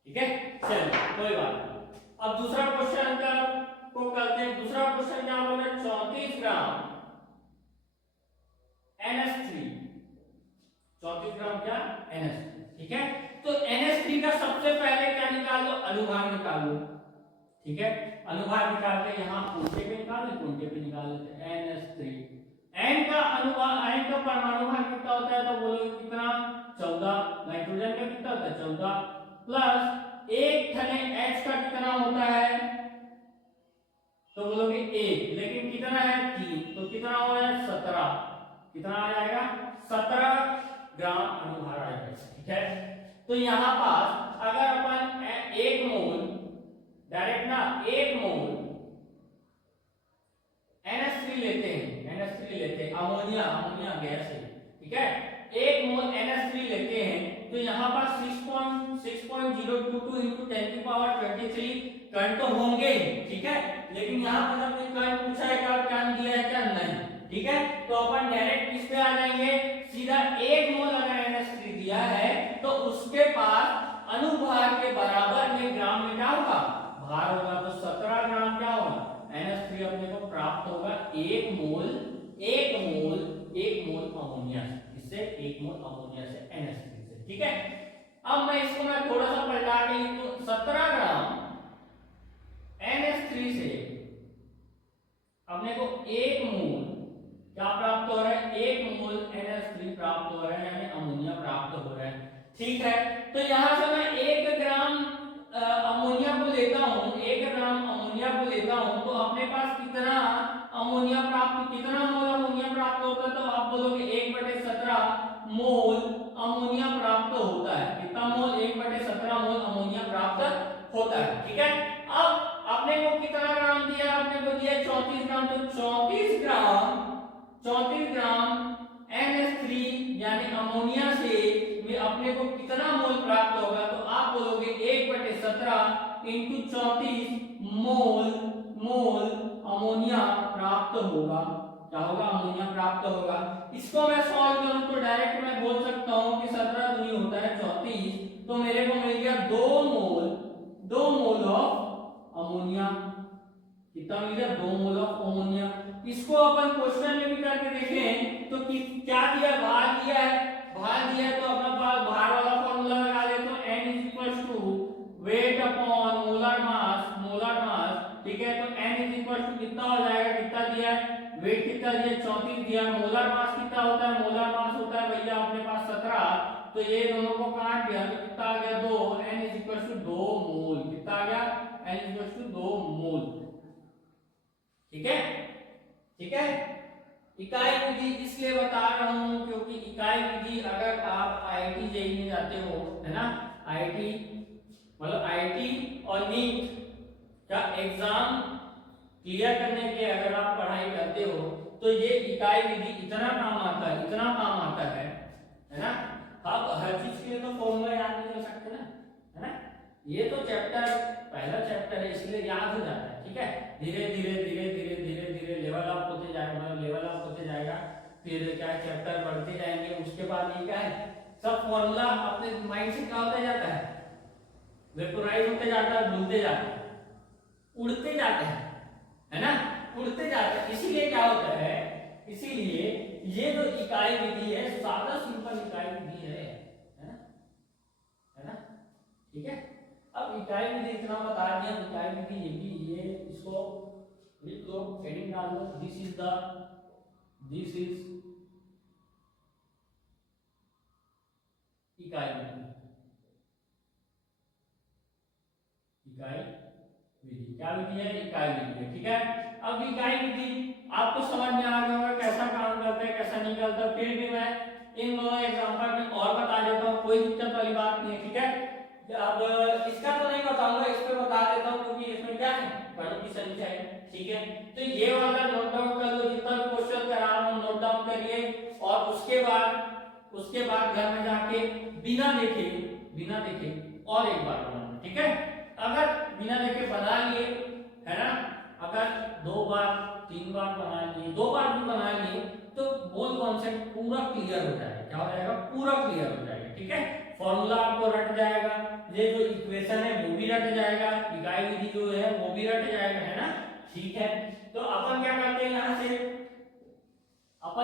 ठीक है, चलो कोई बात नहीं। अब दूसरा क्वेश्चन का को करते हैं। दूसरा क्वेश्चन क्या बोल रहा है, 34 ग्राम NH3, 34 ग्राम क्या, NH3, ठीक है। तो NH3 का सबसे पहले क्या निकाल लो, अनुभाग निकाल लो, ठीक है। अनुभाग निकालते हैं, यहाँ कोष्ठक पे निकाल ले, कोष्ठक पे निकाल लेते हैं NH3। N का अनुभाग, N का परमाणु भाग कितना होता है, तो बोलो कितना, 14। नाइट्रोजन का कितना होता है, 14 प्लस एक थने H का कितना होता है, तो बोलोगे 1, लेकिन कितना है 3, तो कितना हो जाएगा 17, कितना आ जाएगा 17 ग्राम अनुभाग आएगा, ठीक है। तो यहाँ पास अगर अपन 1 मोल डायरेक्ट ना, 1 मोल NH3 लेते हैं, NH3 लेते हैं, अमोनिया गैस है, ठीक है। 1 मोल NH3 लेते हैं, तो यहाँ पर 6.022 into 10 की पावर 23 कण तो होंगे ही, ठीक है। लेकिन यहाँ पर जब कोई कण पूछा है क्या दिया है क्या नहीं, ठीक है, तो अपन डायरेक्ट किस पे आ जाएंगे, सीधा 1 मोल अगर NH3 दिया है तो उसके पास अनुभार के बराबर में ग्राम में क्या होगा, भार होगा, तो 17 ग्राम क्या होगा, NH3 अपने को प्राप्त होगा 1 मोल अमोनिया से, इससे 1 मोल अमोनिया से NH3 से, ठीक है। अब मैं इसको थोड़ा सा पलटा के लिख दूं, 17 ग्राम NH3 से अपने को 1 मोल क्या प्राप्त हो रहा है, 1 मोल NH3 प्राप्त हो रहा है, यानी अमोनिया प्राप्त हो रहा है, ठीक है। तो यहां से मैं 1 ग्राम अमोनिया को लेता हूं, 1 ग्राम अमोनिया को लेता हूं, तो अपने पास कितना अमोनिया प्राप्त, कितना मोल अमोनिया प्राप्त होता है, तो आप बोलोगे 1/17 मोल अमोनिया प्राप्त होता है, कितना मोल, 1/17 मोल अमोनिया प्राप्त होता है, ठीक है। अब आपने को कितना ग्राम दिया, आपने को दिया 34 ग्राम, तो 34 ग्राम NH3 यानी अमोनिया से में अपने को कितना मोल प्राप्त होगा, तो आप बोलोगे 1/17 इंटू 34 मोल अमोनिया प्राप्त होगा, क्या होगा, अमोनिया प्राप्त होगा। इसको मैं सॉल्व करूं तो डायरेक्ट मैं बोल सकता हूं कि 17 दूनी होता है 34, तो मेरे को मिल गया 2 मोल ऑफ अमोनिया, कितना मिल गया, 2 मोल ऑफ अमोनिया। इसको अपन क्वेश्चन में भी करके देखें तो क्या दिया, भार दिया है, तो अपना पास भार वाला फॉर्मूला लगा ले, तो N weight upon molar mass, ठीक है। तो N कितना हो जाएगा, कितना दिया है, वेट कितना दिया 34 दिया, मोलर मास कितना होता है, मोलर मास होता है भैया अपने पास 17, तो ये दोनों को काट दिया तो कितना आ गया 2, N 2 मोल, कितना आ गया, N 2 मोल, ठीक है, ठीक है। इकाई विधि इसलिए बता रहा हूं क्योंकि इकाई विधि अगर आप IIT जेईई में जाते हो, है ना, IIT मतलब IIT और नीट का एग्जाम क्लियर करने के अगर आप पढ़ाई करते हो तो ये इकाई विधि इतना काम आता है ना। आप हर चीज के लिए तो फॉर्मूला याद नहीं कर सकते ना, है ना। ये तो पहला चैप्टर है इसलिए याद हो जाता है, ठीक है। धीरे धीरे लेवल अप होते जाएगा, फिर क्या चैप्टर बढ़ते जाएंगे, उसके बाद ये क्या है, सब फॉर्मूला अपने माइंड से क्या होता जाता है, वेपोराइज होते जाता है, भूलते जाता है, उड़ते जाते हैं, है ना, उड़ते जाते हैं। इसीलिए क्या होता है, इसीलिए ये जो इकाई विधि है सादा सिंपल इकाई विधि है ना, ठीक है। अब इकाई विधि इतना बता दिया, इकाई विधि ये इसको लिख लो, हेडिंग डाल लो, दिस इज इकाई विधि, क्या विधि है? इकाई विधि है। ठीक है, अब इकाई विधि आपको समझ में आ गया होगा कैसा काम करता है कैसा नहीं करता, फिर भी मैं इन दोनों एग्जांपल में और बता देता हूँ, कोई दिक्कत वाली बात नहीं है। ठीक है, अब इसका तो नहीं बताऊंगा, इस पे बता देता हूँ क्योंकि इसमें क्या है, कणों की संख्या है। ठीक है, तो ये वाला नोट डाउन कर लो, जितना भी क्वेश्चन करा रहा हूँ नोट डाउन करिए, और उसके बाद घर में जाके बिना देखे और एक बार बनाना। ठीक है, अगर बिना देखे बना लिए है ना, अगर 2 बार 3 बार बना लिए, 2 बार भी बना लिए, तो मोल कॉन्सेप्ट पूरा क्लियर हो जाएगा। क्या हो जाएगा? पूरा क्लियर हो जाएगा। ठीक है, फॉर्मूला आपको रट जाएगा, ये जो इक्वेशन है वो भी रट जाएगा, इकाई विधि जो है वो भी रट जाएगा, है ना। ठीक है, तो अपन क्या करते हैं यहाँ से अब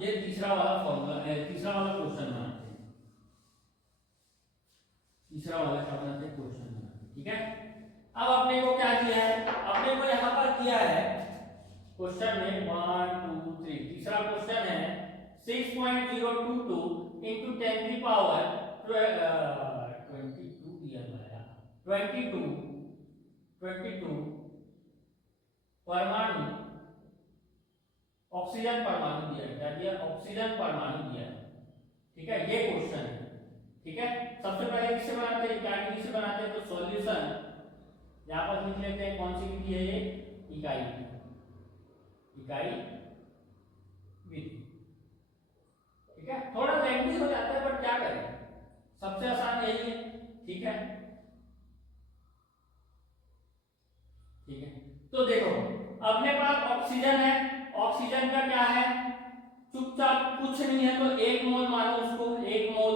ये तीसरा वाला तीसरा वाला क्वेश्चन बनाते हैं, तीसरा वाला क्या बनाते हैं? क्वेश्चन बनाते हैं। ठीक है, अब अपने को क्या किया है, अपने को यहाँ पर किया है क्वेश्चन में 1 2 3, तीसरा क्वेश्चन है 6.022 into 10 की पावर 22 दिया गया, 22 परमाणु ऑक्सीजन परमाणु दिया है। क्या दिया? ऑक्सीजन परमाणु दिया है। ठीक है, ये क्वेश्चन है। ठीक है, सबसे पहले किससे बनाते हैं? इकाई विधि से बनाते हैं। तो सॉल्यूशन यहाँ पर लिख लेते हैं, कौन सी विधि है ये? इकाई विधि। ठीक है, थोड़ा लेंथी हो जाता है बट क्या करें, सबसे आसान यही है। ठीक है, तो देखो अपने पास ऑक्सीजन है, ऑक्सीजन का क्या है? चुपचाप कुछ नहीं है तो 1 मोल मानो उसको, 1 मोल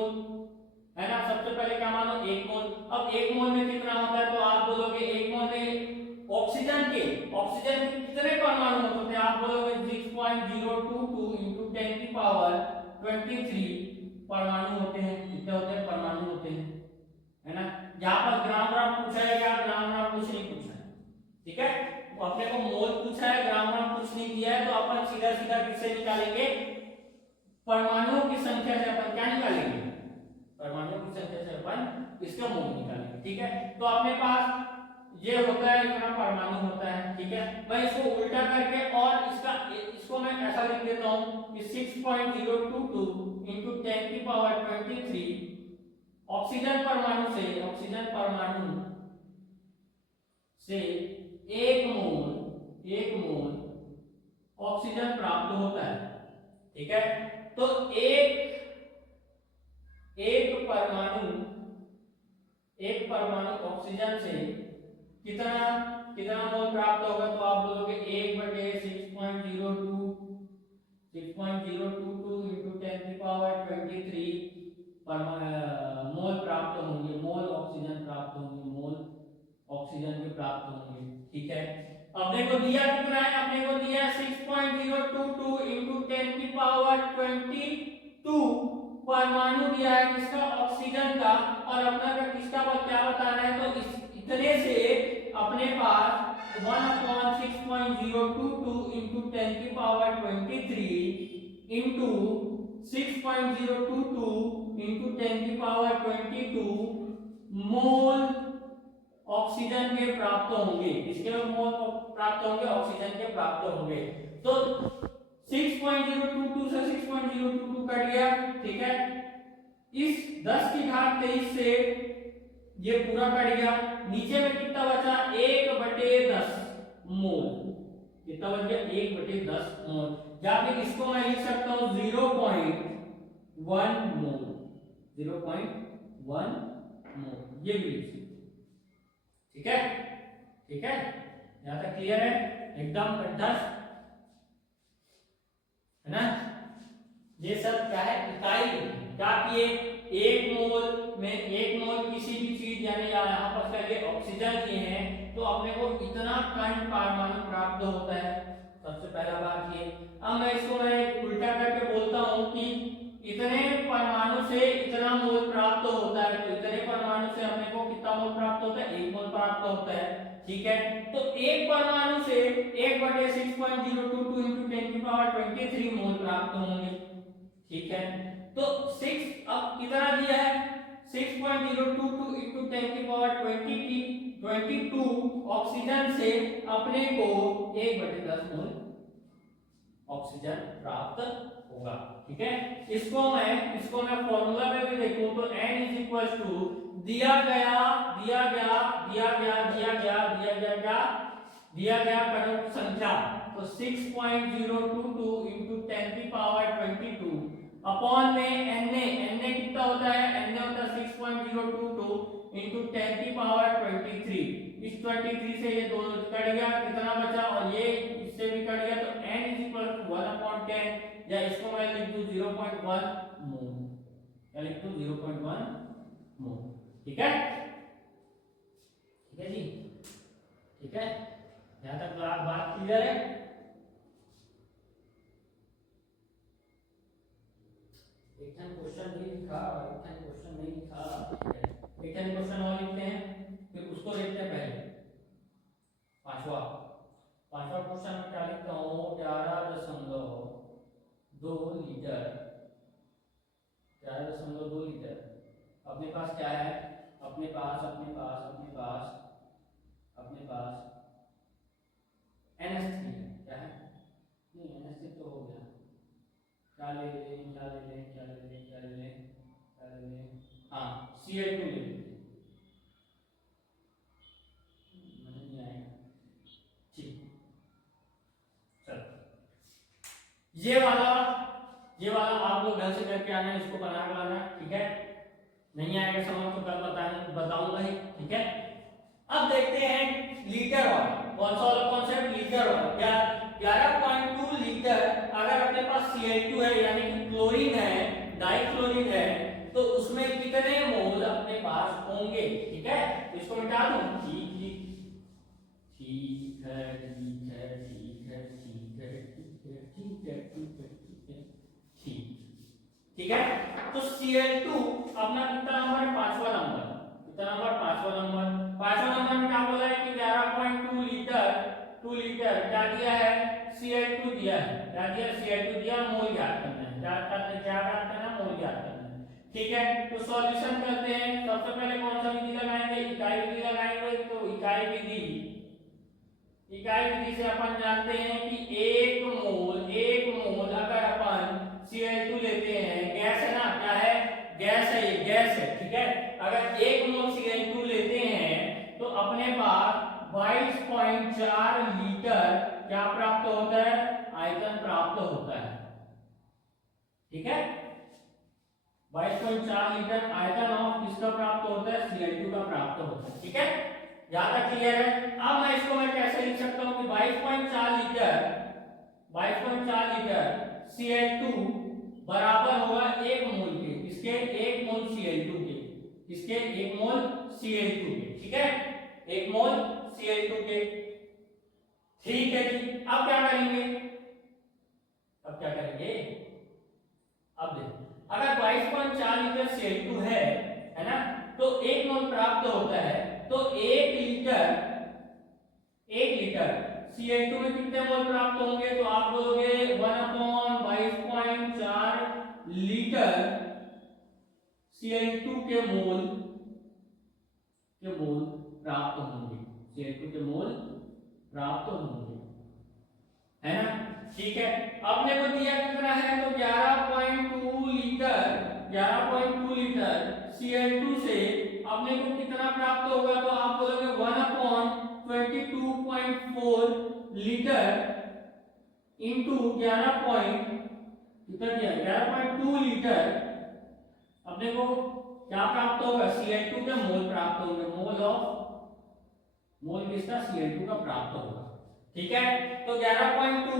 है ना। सबसे पहले क्या मानो? 1 मोल। अब 1 मोल में कितना होता है? तो आप बोलोगे 1 मोल में ऑक्सीजन के कितने परमाणु होते हैं? आप बोलोगे 6.022 into 10 की पावर 23 परमाणु होते हैं। कितने होते हैं? परमाणु होते हैं, है ना। यहाँ पर ग्राम पूछा है क्या? ग्राम कुछ नहीं पूछा है। ठीक है, अपने को मोल पूछा है, ग्राम कुछ नहीं दिया है, तो अपन सीधा किससे निकालेंगे? परमाणुओं की संख्या से अपन क्या निकालेंगे? परमाणुओं की संख्या से अपन इसका मोल निकालेंगे। ठीक है, तो अपने पास ये होता है, इतना परमाणु होता है। ठीक है, मैं इसको उल्टा करके और इसको मैं ऐसा लिख देता हूं कि 6.022 into 10 की पावर 23 ऑक्सीजन परमाणु से 1 मोल ऑक्सीजन प्राप्त होता है। ठीक है, तो एक परमाणु ऑक्सीजन से कितना मोल प्राप्त होगा? तो आप बोलोगे 1/6.022 into 10 की पावर 23 मोल प्राप्त होंगे, मोल ऑक्सीजन के प्राप्त होंगे। ठीक है, अपने को दिया कितना है? अपने को दिया 6.022 into 10 की पावर 22 परमाणु दिया है किसका? ऑक्सीजन का। और अपना का किसका क्या बताना है? तो इतने से अपने पास 1/6.022 into 10 की पावर 23 into 6.022 into 10 की पावर 22 मोल ऑक्सीजन के प्राप्त होंगे। किसके मोल प्राप्त होंगे? ऑक्सीजन के प्राप्त होंगे। तो 6.022 से 6.022 कट गया। ठीक है, इस 10 की घात 23 से ये पूरा कट गया। नीचे में कितना बचा? 1/10 मोल। कितना बच गया? 1/10 मोल। या फिर इसको मैं लिख सकता हूं 0.1 मोल, 0.1 मोल, ये भी लिख सकते। ठीक है, यहां तक क्लियर है? एकदम कंठस्थ है ना। ये सब क्या है? इकाई क्या किए? 1 मोल किसी भी चीज, यानी यहाँ पर क्या ऑक्सीजन ये है, तो अपने को इतना कण परमाणु प्राप्त होता है। सबसे पहला बात ये। अब मैं इसको उल्टा करके बोलता हूँ कि इतने परमाणु से इतना मोल प्राप्त होता है, तो इतने परमाणु से अपने को कितना मोल प्राप्त होता है? 1 मोल प्राप्त होता है। ठीक है, तो एक परमाणु से 1/6.022 into 10 की पावर 23 मोल प्राप्त होंगे। ठीक है, तो 6 अब कितना दिया है? 6.022 into 10 की पावर 23 22 ऑक्सीजन से अपने को 1/10 मोल ऑक्सीजन प्राप्त होगा। ठीक है, इसको मैं फॉर्मूला में भी देखूं तो n इज इक्वल टू दिया गया परमाणु संख्या, तो 6.022 into 10 की पावर 22 अपॉन में Na कितना होता है, Na होता है 6.022 into 10 की पावर 23। इस 23 से ये दो कट गया, कितना बचा, और ये इससे भी कट गया, तो n इज इक्वल टू 1/10, या इसको मैं लिख दूं 0.1 मोल, या लिख दूं 0.1 मोल। ठीक है जी, ठीक है, यहां तक बात क्लियर है। एक क्वेश्चन नहीं लिखा, एक क्वेश्चन और लिखते हैं, फिर उसको देखते हैं पहले। पांचवा क्वेश्चन में क्या लिखता हूँ, 11.2 लीटर, 11.2 लीटर। अपने पास क्या है, अपने पास NH3 क्या है, नहीं NH3 तो हो गया, क्या ले लें, हाँ Cl2 ले लेते, नहीं आएगा, ठीक, चलो ये वाला आप लोग घर से करके आना, इसको बना कर लाना। ठीक है, नहीं आएगा समझ तो कल बताऊंगा ही। ठीक है, अब देखते हैं लीटर वाला, कौन सा वाला कॉन्सेप्ट, लीटर वाला। 11.2 लीटर अगर अपने पास Cl2 है, यानी कि क्लोरीन है, डाइक्लोरीन है, तो उसमें कितने मोल अपने पास होंगे। ठीक है, इसको मिटा दूं, ठीक है। तो Cl2 अपना कितना नंबर है, पांचवा नंबर, पांचवा नंबर में क्या बोला है कि 11.2 लीटर, 2 लीटर क्या दिया है, Cl2 दिया है, क्या दिया, Cl2 दिया, मोल ज्ञात करना है, मोल ज्ञात करना है। ठीक है, तो सॉल्यूशन करते हैं। सबसे पहले कौन सा विधि लगाएंगे, इकाई विधि लगाएंगे। तो इकाई विधि से अपन जानते हैं कि एक मोल अगर अपन Cl2 लेते हैं, गैस है ना, क्या है, गैस है, ये गैस है। ठीक है, अगर 1 मोल Cl2 लेते हैं तो अपने पास 22.4 लीटर क्या प्राप्त होता है, आयतन प्राप्त होता है। ठीक है, 22.4 लीटर आयतन ऑफ किसका प्राप्त होता है, Cl2 का प्राप्त होता है। ठीक है, यहां तक क्लियर है। अब मैं इसको कैसे लिख सकता हूं कि 22.4 लीटर Cl2 बराबर होगा 1 मोल के, इसके 1 मोल Cl2 के, इसके 1 मोल Cl2 के। ठीक है, 1 मोल Cl2 के। ठीक है जी, अब क्या करेंगे, अब देखो, अगर 22.4 लीटर Cl2 है ना, तो 1 मोल प्राप्त होता है, तो 1 लीटर Cl2 में कितने मोल प्राप्त होंगे, तो आप बोलोगे 1/22.4 लीटर Cl2 के मोल प्राप्त होंगे, Cl2 के मोल प्राप्त होंगे, है ना। ठीक है, अपने को दिया कितना है, तो 11.2 लीटर Cl2 से अपने को कितना प्राप्त होगा, तो आप बोलोगे 1/22.4 लीटर इंटू 11.2 लीटर, अपने को क्या प्राप्त होगा, Cl2 के मोल प्राप्त होंगे, मोल किसका, Cl2 का प्राप्त होगा। ठीक है, तो 11.2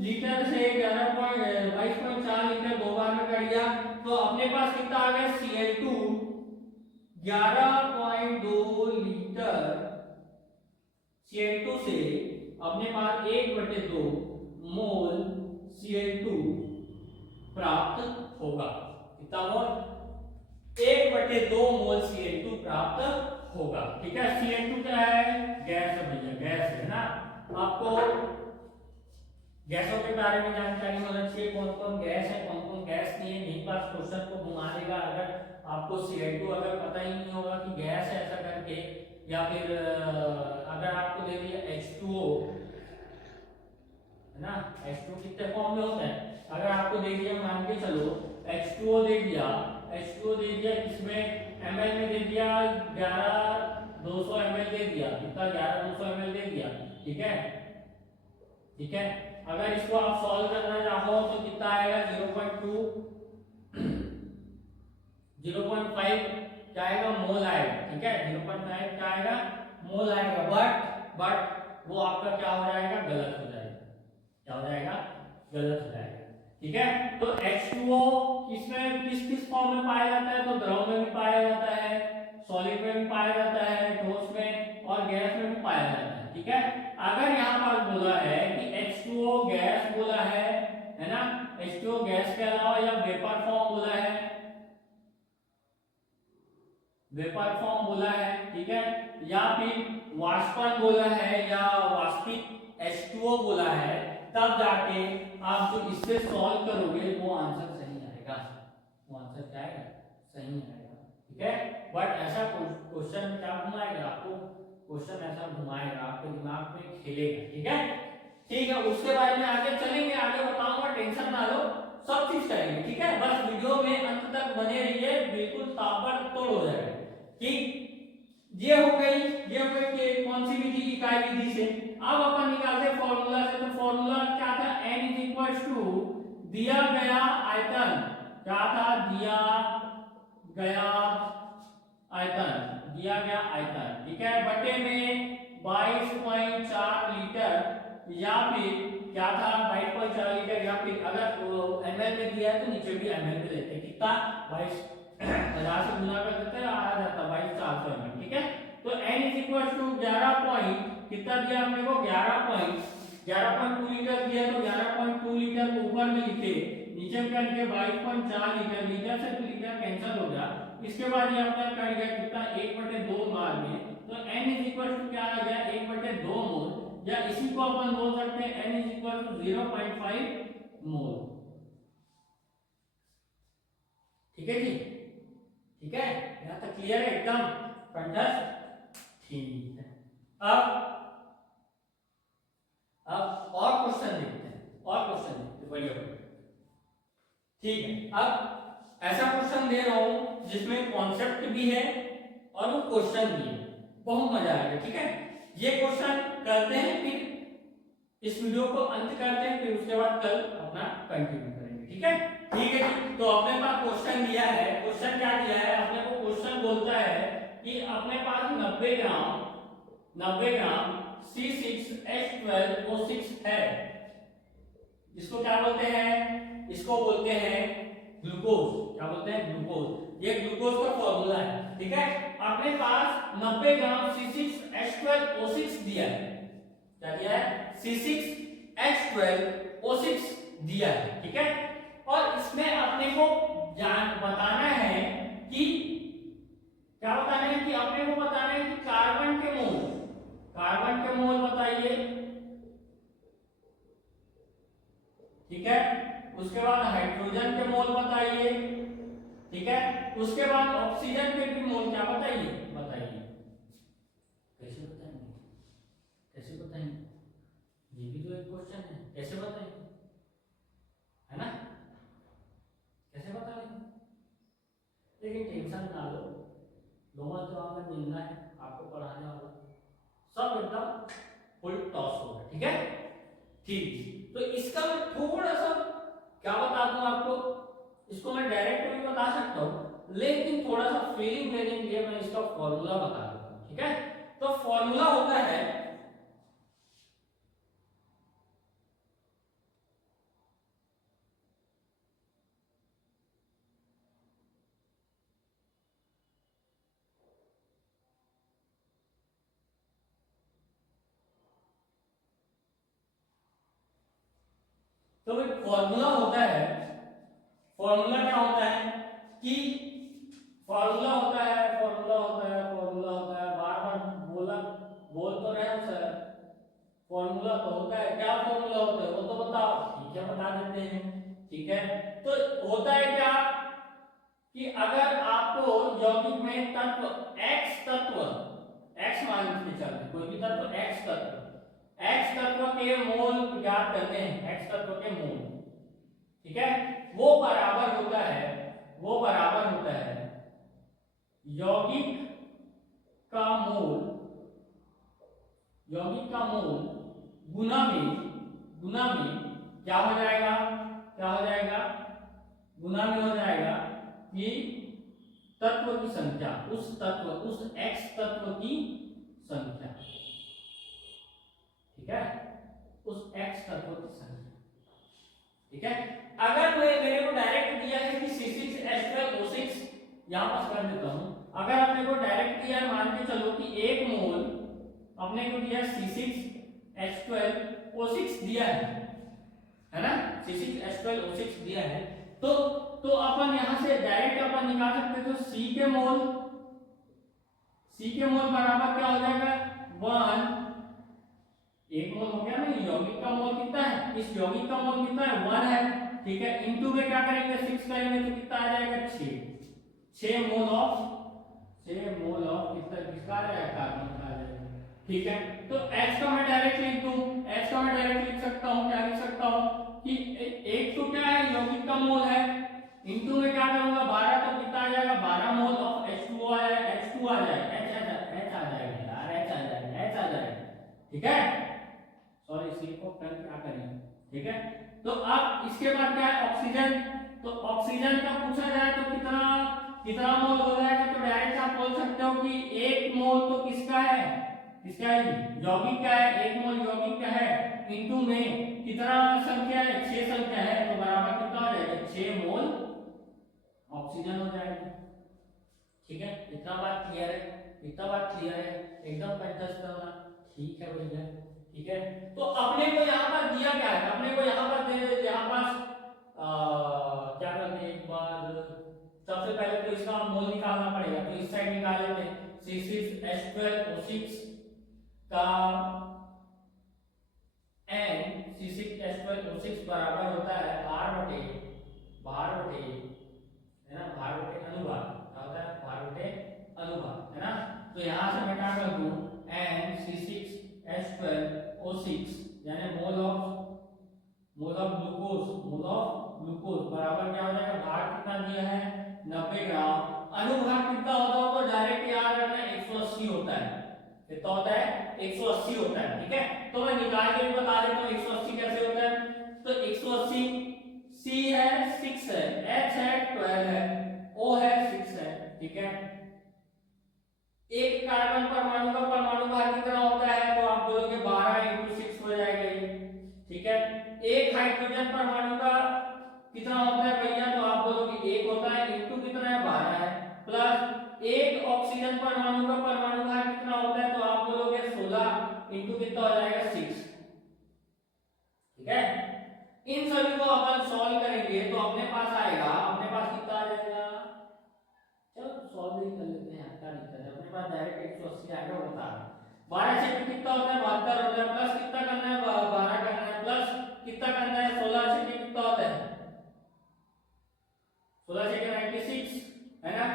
लीटर से 22.4 लीटर दो बार में कट गया, तो अपने पास कितना आ गया, Cl2 11.2 लीटर Cl2 से अपने पास 1/2 मोल Cl2 प्राप्त होगा। कितना मोल, 1/2 मोल Cl2 प्राप्त होगा। ठीक है, Cl2 क्या है, गैस है भैया, गैस है ना। आपको गैसों के बारे में जानकारी होना चाहिए, कौन कौन गैस है, कौन कौन गैस नहीं है, नहीं पास क्वेश्चन को घुमा देगा। अगर आपको Cl2 अगर पता ही नहीं होगा कि गैस है ऐसा करके, या फिर अगर आपको दे दिया H2O, है ना, H2 कितने फॉर्म में होता है, अगर आपको दे दिया मान के चलो H2O दे दिया, H2O दे दिया इसमें ml में दे दिया 11,200 ml दे दिया, कितना 11,200 ml दे दिया, ठीक है, ठीक है। अगर इसको आप सॉल्व करना चाहो तो कितना आएगा 0.2 0.5 क्या आएगा मोल आएगा, ठीक है, 0.5 क्या आएगा मोल आएगा, बट वो आपका क्या हो जाएगा गलत हो जाएगा, क्या हो जाएगा गलत हो जाएगा, ठीक है। तो H2O किसमें किस किस फॉर्म में पाया जाता है, तो द्रव में भी पाया जाता है, सॉलिड में भी पाया जाता है, ठोस में और गैस में भी पाया जाता है, ठीक है। अगर यहाँ पर बोला है कि H2O गैस बोला है ना, H2O गैस के अलावा या वेपर फॉर्म बोला है, वेपर फॉर्म बोला है, ठीक है, या फिर वाष्पन बोला है या वाष्पित H2O बोला है, तब जाके आप जो इससे सॉल्व करोगे वो आंसर सही आएगा, वो आंसर क्या आएगा सही आएगा, ठीक है। बट ऐसा क्वेश्चन क्या घुमाएगा आपको, क्वेश्चन ऐसा घुमाएगा आपके दिमाग में खेलेगा, ठीक है, ठीक है। उसके बारे में आगे चलेंगे, आगे बताऊंगा, टेंशन ना लो, सब चीज करेंगे, ठीक है। बस वीडियो में अंत तक बने रहिए, बिल्कुल ताबड़तोड़ हो जाएगा, ठीक। ये हो गई कि कौन सी विधि, इकाई विधि से। अब अपन निकालते फॉर्मूला से, तो फॉर्मूला क्या था, n इज इक्वल टू दिया गया आयतन, क्या था दिया गया आयतन, दिया गया आयतन, ठीक है, बटे में 22.4 लीटर या फिर क्या था 22.4 लीटर, या फिर अगर ml में दिया है तो नीचे भी ml में देते हैं, कितना 22 से गुना कर देते हैं, आ जाता 22,400 ml, ठीक है। तो n is equal to 11 point कितना दिया हमने को 11.2 लीटर दिया, तो 11.2 लीटर को ऊपर में लिखे, नीचे में क्या लिखे 22.4 लीटर, लीटर से तो लीटर कैंसिल हो गया, इसके बाद ये अपना क्या गया कितना 1/2 मार में, तो n इज इक्वल टू क्या आ गया 1/2 मोल, या इसी को अपन बोल सकते हैं n इज इक्वल टू 0.5 मोल, ठीक है जी, ठीक है, यहाँ तक क्लियर है एकदम कंठस्थ, ठीक है। अब और क्वेश्चन देखते हैं, और क्वेश्चन देखते हैं, बढ़िया बढ़िया, ठीक है। अब ऐसा क्वेश्चन दे रहा हूं जिसमें कॉन्सेप्ट भी है और वो क्वेश्चन भी है, बहुत मजा आएगा, ठीक है। ये क्वेश्चन करते हैं, फिर इस वीडियो को अंत करते हैं, फिर उसके बाद कल अपना कंटिन्यू करेंगे, ठीक है, ठीक है जी। तो अपने पास क्वेश्चन दिया है, क्वेश्चन क्या दिया है अपने को, क्वेश्चन बोलता है कि अपने पास 90 ग्राम C6H12O6 है, इसको क्या बोलते हैं, इसको बोलते हैं ग्लूकोज, क्या बोलते हैं ग्लूकोज, ये ग्लूकोज का फॉर्मूला है, ठीक है। अपने पास 90 ग्राम C6H12O6 दिया है, क्या दिया है C6H12O6 दिया है, ठीक है। और इसमें अपने को बताना है कि क्या बताना है कि अपने को बताना है कि कार्बन के मोल बताइए, ठीक है, उसके बाद हाइड्रोजन के मोल बताइए, ठीक है, उसके बाद ऑक्सीजन के भी मोल क्या बताइए, कैसे बताएंगे, कैसे बताएंगे, ये भी तो एक क्वेश्चन है, कैसे बताएंगे, है ना, कैसे बताएंगे। लेकिन टेंशन ना लो, लोगों तो हमें मिलना है, आपको पढ़ाने वाला सब एकदम फुल टॉस होगा, ठीक है, ठीक। तो इसका मैं थोड़ा सा क्या बता दूं आपको, इसको मैं डायरेक्ट भी बता सकता हूं, लेकिन थोड़ा सा फीलिंग देने के लिए मैं इसका फॉर्मूला बता देता हूं, ठीक है। तो फॉर्मूला होता है तो भाई फॉर्मूला क्या होता है कि फॉर्मूला होता है बार बार बोल तो रहे हो सर, फॉर्मूला तो होता है, क्या फॉर्मूला होता है वो तो बताओ, ठीक है बता देते हैं, ठीक है। तो होता है क्या कि अगर आपको यौगिक में x मान के चलते हैं, कोई भी तत्व x तत्व के मोल ज्ञात करते हैं, x तत्व के मोल, ठीक है, वो बराबर होता है यौगिक का मोल गुना में क्या हो जाएगा, गुना में हो जाएगा कि तत्व की संख्या, उस x तत्व की संख्या, ठीक है, उस x तत्व की संख्या, ठीक है। अगर मेरे को डायरेक्ट दिया है कि C6H12O6, यहां पास कर देता हूं, अगर अपने को डायरेक्ट दिया है, मान के चलो कि 1 मोल अपने को दिया C6H12O6 दिया है ना, C6H12O6 दिया है, तो अपन यहां से डायरेक्ट अपन निकाल सकते हैं, तो C के मोल बराबर क्या हो जाएगा 1, 1 मोल हो गया ना, यौगिक का मोल कितना है, इस यौगिक का मोल कितना है 1 है, ठीक है, इनटू में क्या करेंगे 6 करेंगे तो कितना आ जाएगा 6 मोल ऑफ किसका आ जाएगा, कार्बन का आ जाएगा, ठीक है। तो H का मैं डायरेक्ट लिख सकता हूं, क्या लिख सकता हूं कि एक तो क्या है यौगिक का मोल है, इनटू में क्या करूंगा 12, तो कितना आ जाएगा 12 मोल ऑफ H2 आ जाएगा, H आ जाएगा, ठीक है, सॉरी सी को पेन क्या करेंगे, ठीक है। तो अब इसके बाद क्या है ऑक्सीजन, तो ऑक्सीजन का पूछा जाए तो कितना मोल हो जाएगा, तो डायरेक्ट आप बोल सकते हो कि 1 मोल तो किसका है यौगिक का है, 1 मोल यौगिक का है, इनटू में कितना संख्या है 6 संख्या है, तो बराबर कितना हो जाएगा 6 मोल ऑक्सीजन हो जाएगा, ठीक है। इतना बात क्लियर है, एकदम कंजस्ट करना, ठीक है भैया, ठीक है। तो अपने को यहाँ पर दिया क्या है, अपने को यहाँ पर यहाँ पास क्या करते हैं, एक बार सबसे पहले तो इसका मोल निकालना पड़ेगा, तो इस साइड निकाल लेते हैं, C6H12O6 का N C6H12O6 बराबर होता है भार बटे है ना, भार बटे अनुभार, क्या होता है भार बटे अनुभार, है ना। तो यहाँ से मैं क्या कर दूं N C6H12O6 यानी मोल ऑफ ग्लूकोज बराबर क्या हो जाएगा, भार कितना दिया है 90 ग्राम, अनुभार कितना होता है तो डायरेक्ट याद रखना 180 होता है, कितना होता है 180 होता है, ठीक है। तो मैं निकाल के भी बता देता हूँ 180 कैसे होता है, तो 180 C है 6 है, H है 12 है, O है 6 है, ठीक है। एक कार्बन परमाणु का परमाणु भार कितना होता है, तो आप बोलोगे 12 × 6 हो जाएगा ये, ठीक है। एक हाइड्रोजन परमाणु का कितना होता है भैया, तो आप बोलोगे 1 होता है, इनटू कितना है 12 है, प्लस एक ऑक्सीजन परमाणु का परमाणु भार कितना होता है, तो आप बोलोगे 16 इनटू कितना हो जाएगा 6, ठीक है। इन सभी को अपन सॉल्व करेंगे तो अपने पास कितना आ जाएगा, चलो सॉल्व ही कर लेते हैं, क्या दिक्कत है, अपने पास डायरेक्ट 180 आएगा, बता 12 से कितना होता है 72 होता है, प्लस कितना करना है 12 करना है, प्लस कितना करना है 16 से कितना होता है 16 से 96, है ना।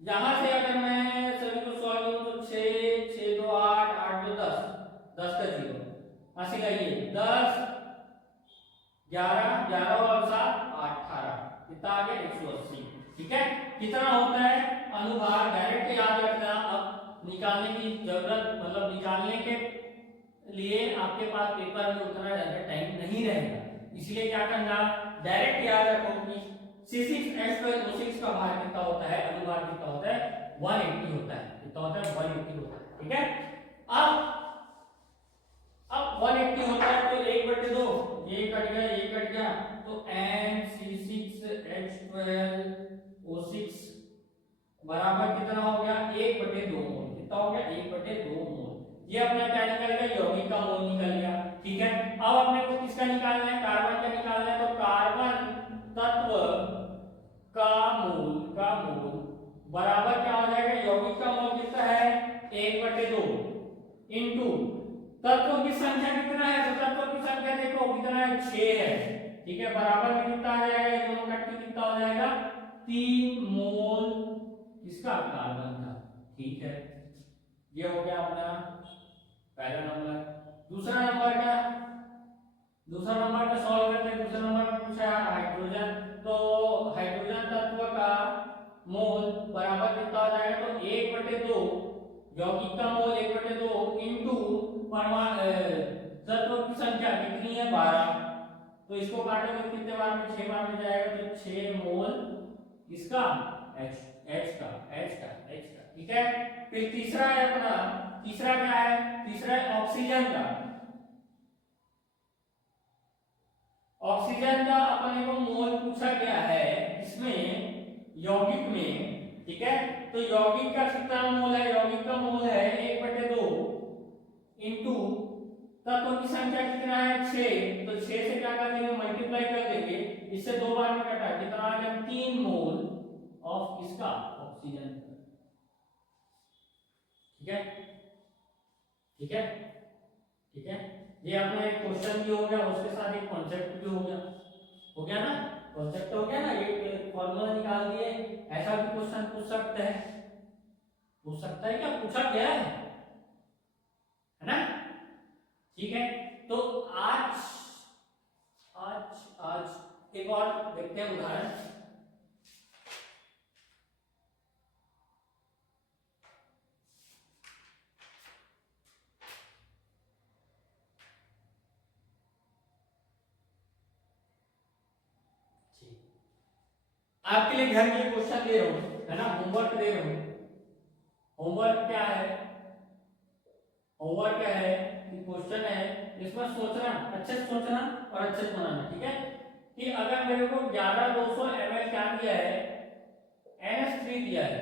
यहां से अगर मैं सभी को सॉल्व करूं तो 6 6 2 8 8 2 10 10 का 0 80 का ये 10 11 11 और 7 18, कितना आ गया 180, ठीक है। कितना होता है अनुभार, डायरेक्ट याद रखना, अब निकालने की जरूरत, मतलब निकालने के लिए आपके पास पेपर में उतना ज्यादा टाइम नहीं रहेगा, इसलिए क्या करना डायरेक्ट याद रखो कि C6H12O6 का भार कितना होता है, अनुभार कितना होता है 180 होता है, कितना होता है 180 होता है, ठीक है। अब 180 होता है तो 1/2 ये कट गया, तो NC6H12O6 बराबर कितना हो गया 1/2 मोल, कितना हो गया 1/2 मोल, ये अपना क्या निकल गया यौगिक का मोल निकल गया, ठीक है। अब अपने को किसका निकालना है, कार्बन का निकालना है, तो कार्बन तत्व का मोल बराबर क्या हो जाएगा, यौगिक का मोल कितना है 1/2 इनटू तत्वों की संख्या कितना है, तो तत्वों की संख्या देखो कितना है 6 है, ठीक है, बराबर में कितना आ जाएगा, ये दोनों कट के कितना हो जाएगा 3 मोल किसका कार्बन का, ठीक है। ये हो गया अपना पहला नंबर। दूसरा नंबर का सॉल्व करते हैं। दूसरा नंबर में पूछा हाइड्रोजन, तो हाइड्रोजन तत्व का मोल बराबर कितना हो जाएगा, तो 1/2 यौगिक का मोल 1/2 इनटू परमाणु तत्व की संख्या कितनी है 12, तो इसको काटोगे कितने बार में, 6 बार में जाएगा, तो 6 मोल इसका H का, ठीक है। फिर तीसरा है अपना, तीसरा क्या है, तीसरा है ऑक्सीजन का। ऑक्सीजन का अपने को मोल पूछा गया है इसमें यौगिक में, ठीक है। तो यौगिक का कितना मोल है, यौगिक का मोल है 1/2 इनटू तत्व की संख्या कितना है 6, तो 6 से क्या कर देंगे, मल्टीप्लाई कर देंगे, इससे 2 बार में कटा, कितना आ गया 3 मोल ऑफ इसका ऑक्सीजन, ठीक है, ठीक है, ठीक है। ये अपना एक क्वेश्चन भी हो गया, उसके साथ एक कॉन्सेप्ट भी हो गया ना, कॉन्सेप्ट हो गया ना, ये फॉर्मूला निकाल दिए। ऐसा भी क्वेश्चन पूछ सकता है क्या, पूछा गया है ना, ठीक है। तो आज एक और देखते हैं उदाहरण। आपके लिए घर में क्वेश्चन दे रहा हूं, है ना, होमवर्क दे रहा हूं। होमवर्क क्या है, कि क्वेश्चन है, इसमें सोचना, अच्छे से सोचना और अच्छे से बनाना, ठीक है। कि अगर मेरे को 11200 ml क्या दिया है, NH3 दिया है,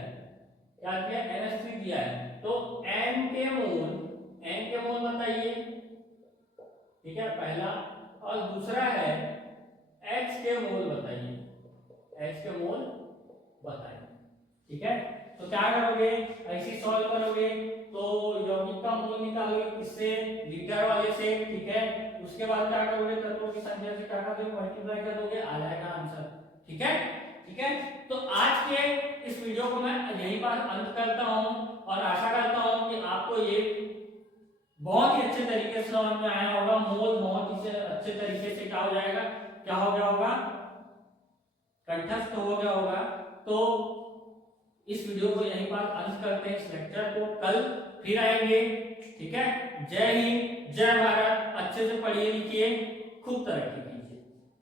क्या दिया, NH3 दिया है, तो N के मोल बताइए, ठीक है, पहला। और दूसरा है H के मोल बताइए, ठीक है। तो क्या करोगे, ऐसे सॉल्व करोगे, तो यौगिक का मोल निकालोगे किससे, लीटर वाले से, ठीक है। उसके बाद क्या करोगे, तत्वों की संख्या से क्या करोगे, मल्टीप्लाई कर दोगे, आ जाएगा आंसर, ठीक है, ठीक है। तो आज के इस वीडियो को मैं यहीं पर अंत करता हूं और आशा करता हूं कि आपको ये बहुत ही अच्छे तरीके से समझ में आया होगा। मोल बहुत ही अच्छे तरीके से क्या हो जाएगा, क्या हो गया होगा, कंठस्थ हो गया होगा। तो इस वीडियो को यहीं पर अंत करते हैं, इस लेक्चर को कल फिर आएंगे, ठीक है। जय हिंद, जय भारत, अच्छे से पढ़िए लिखिए, खूब तरक्की।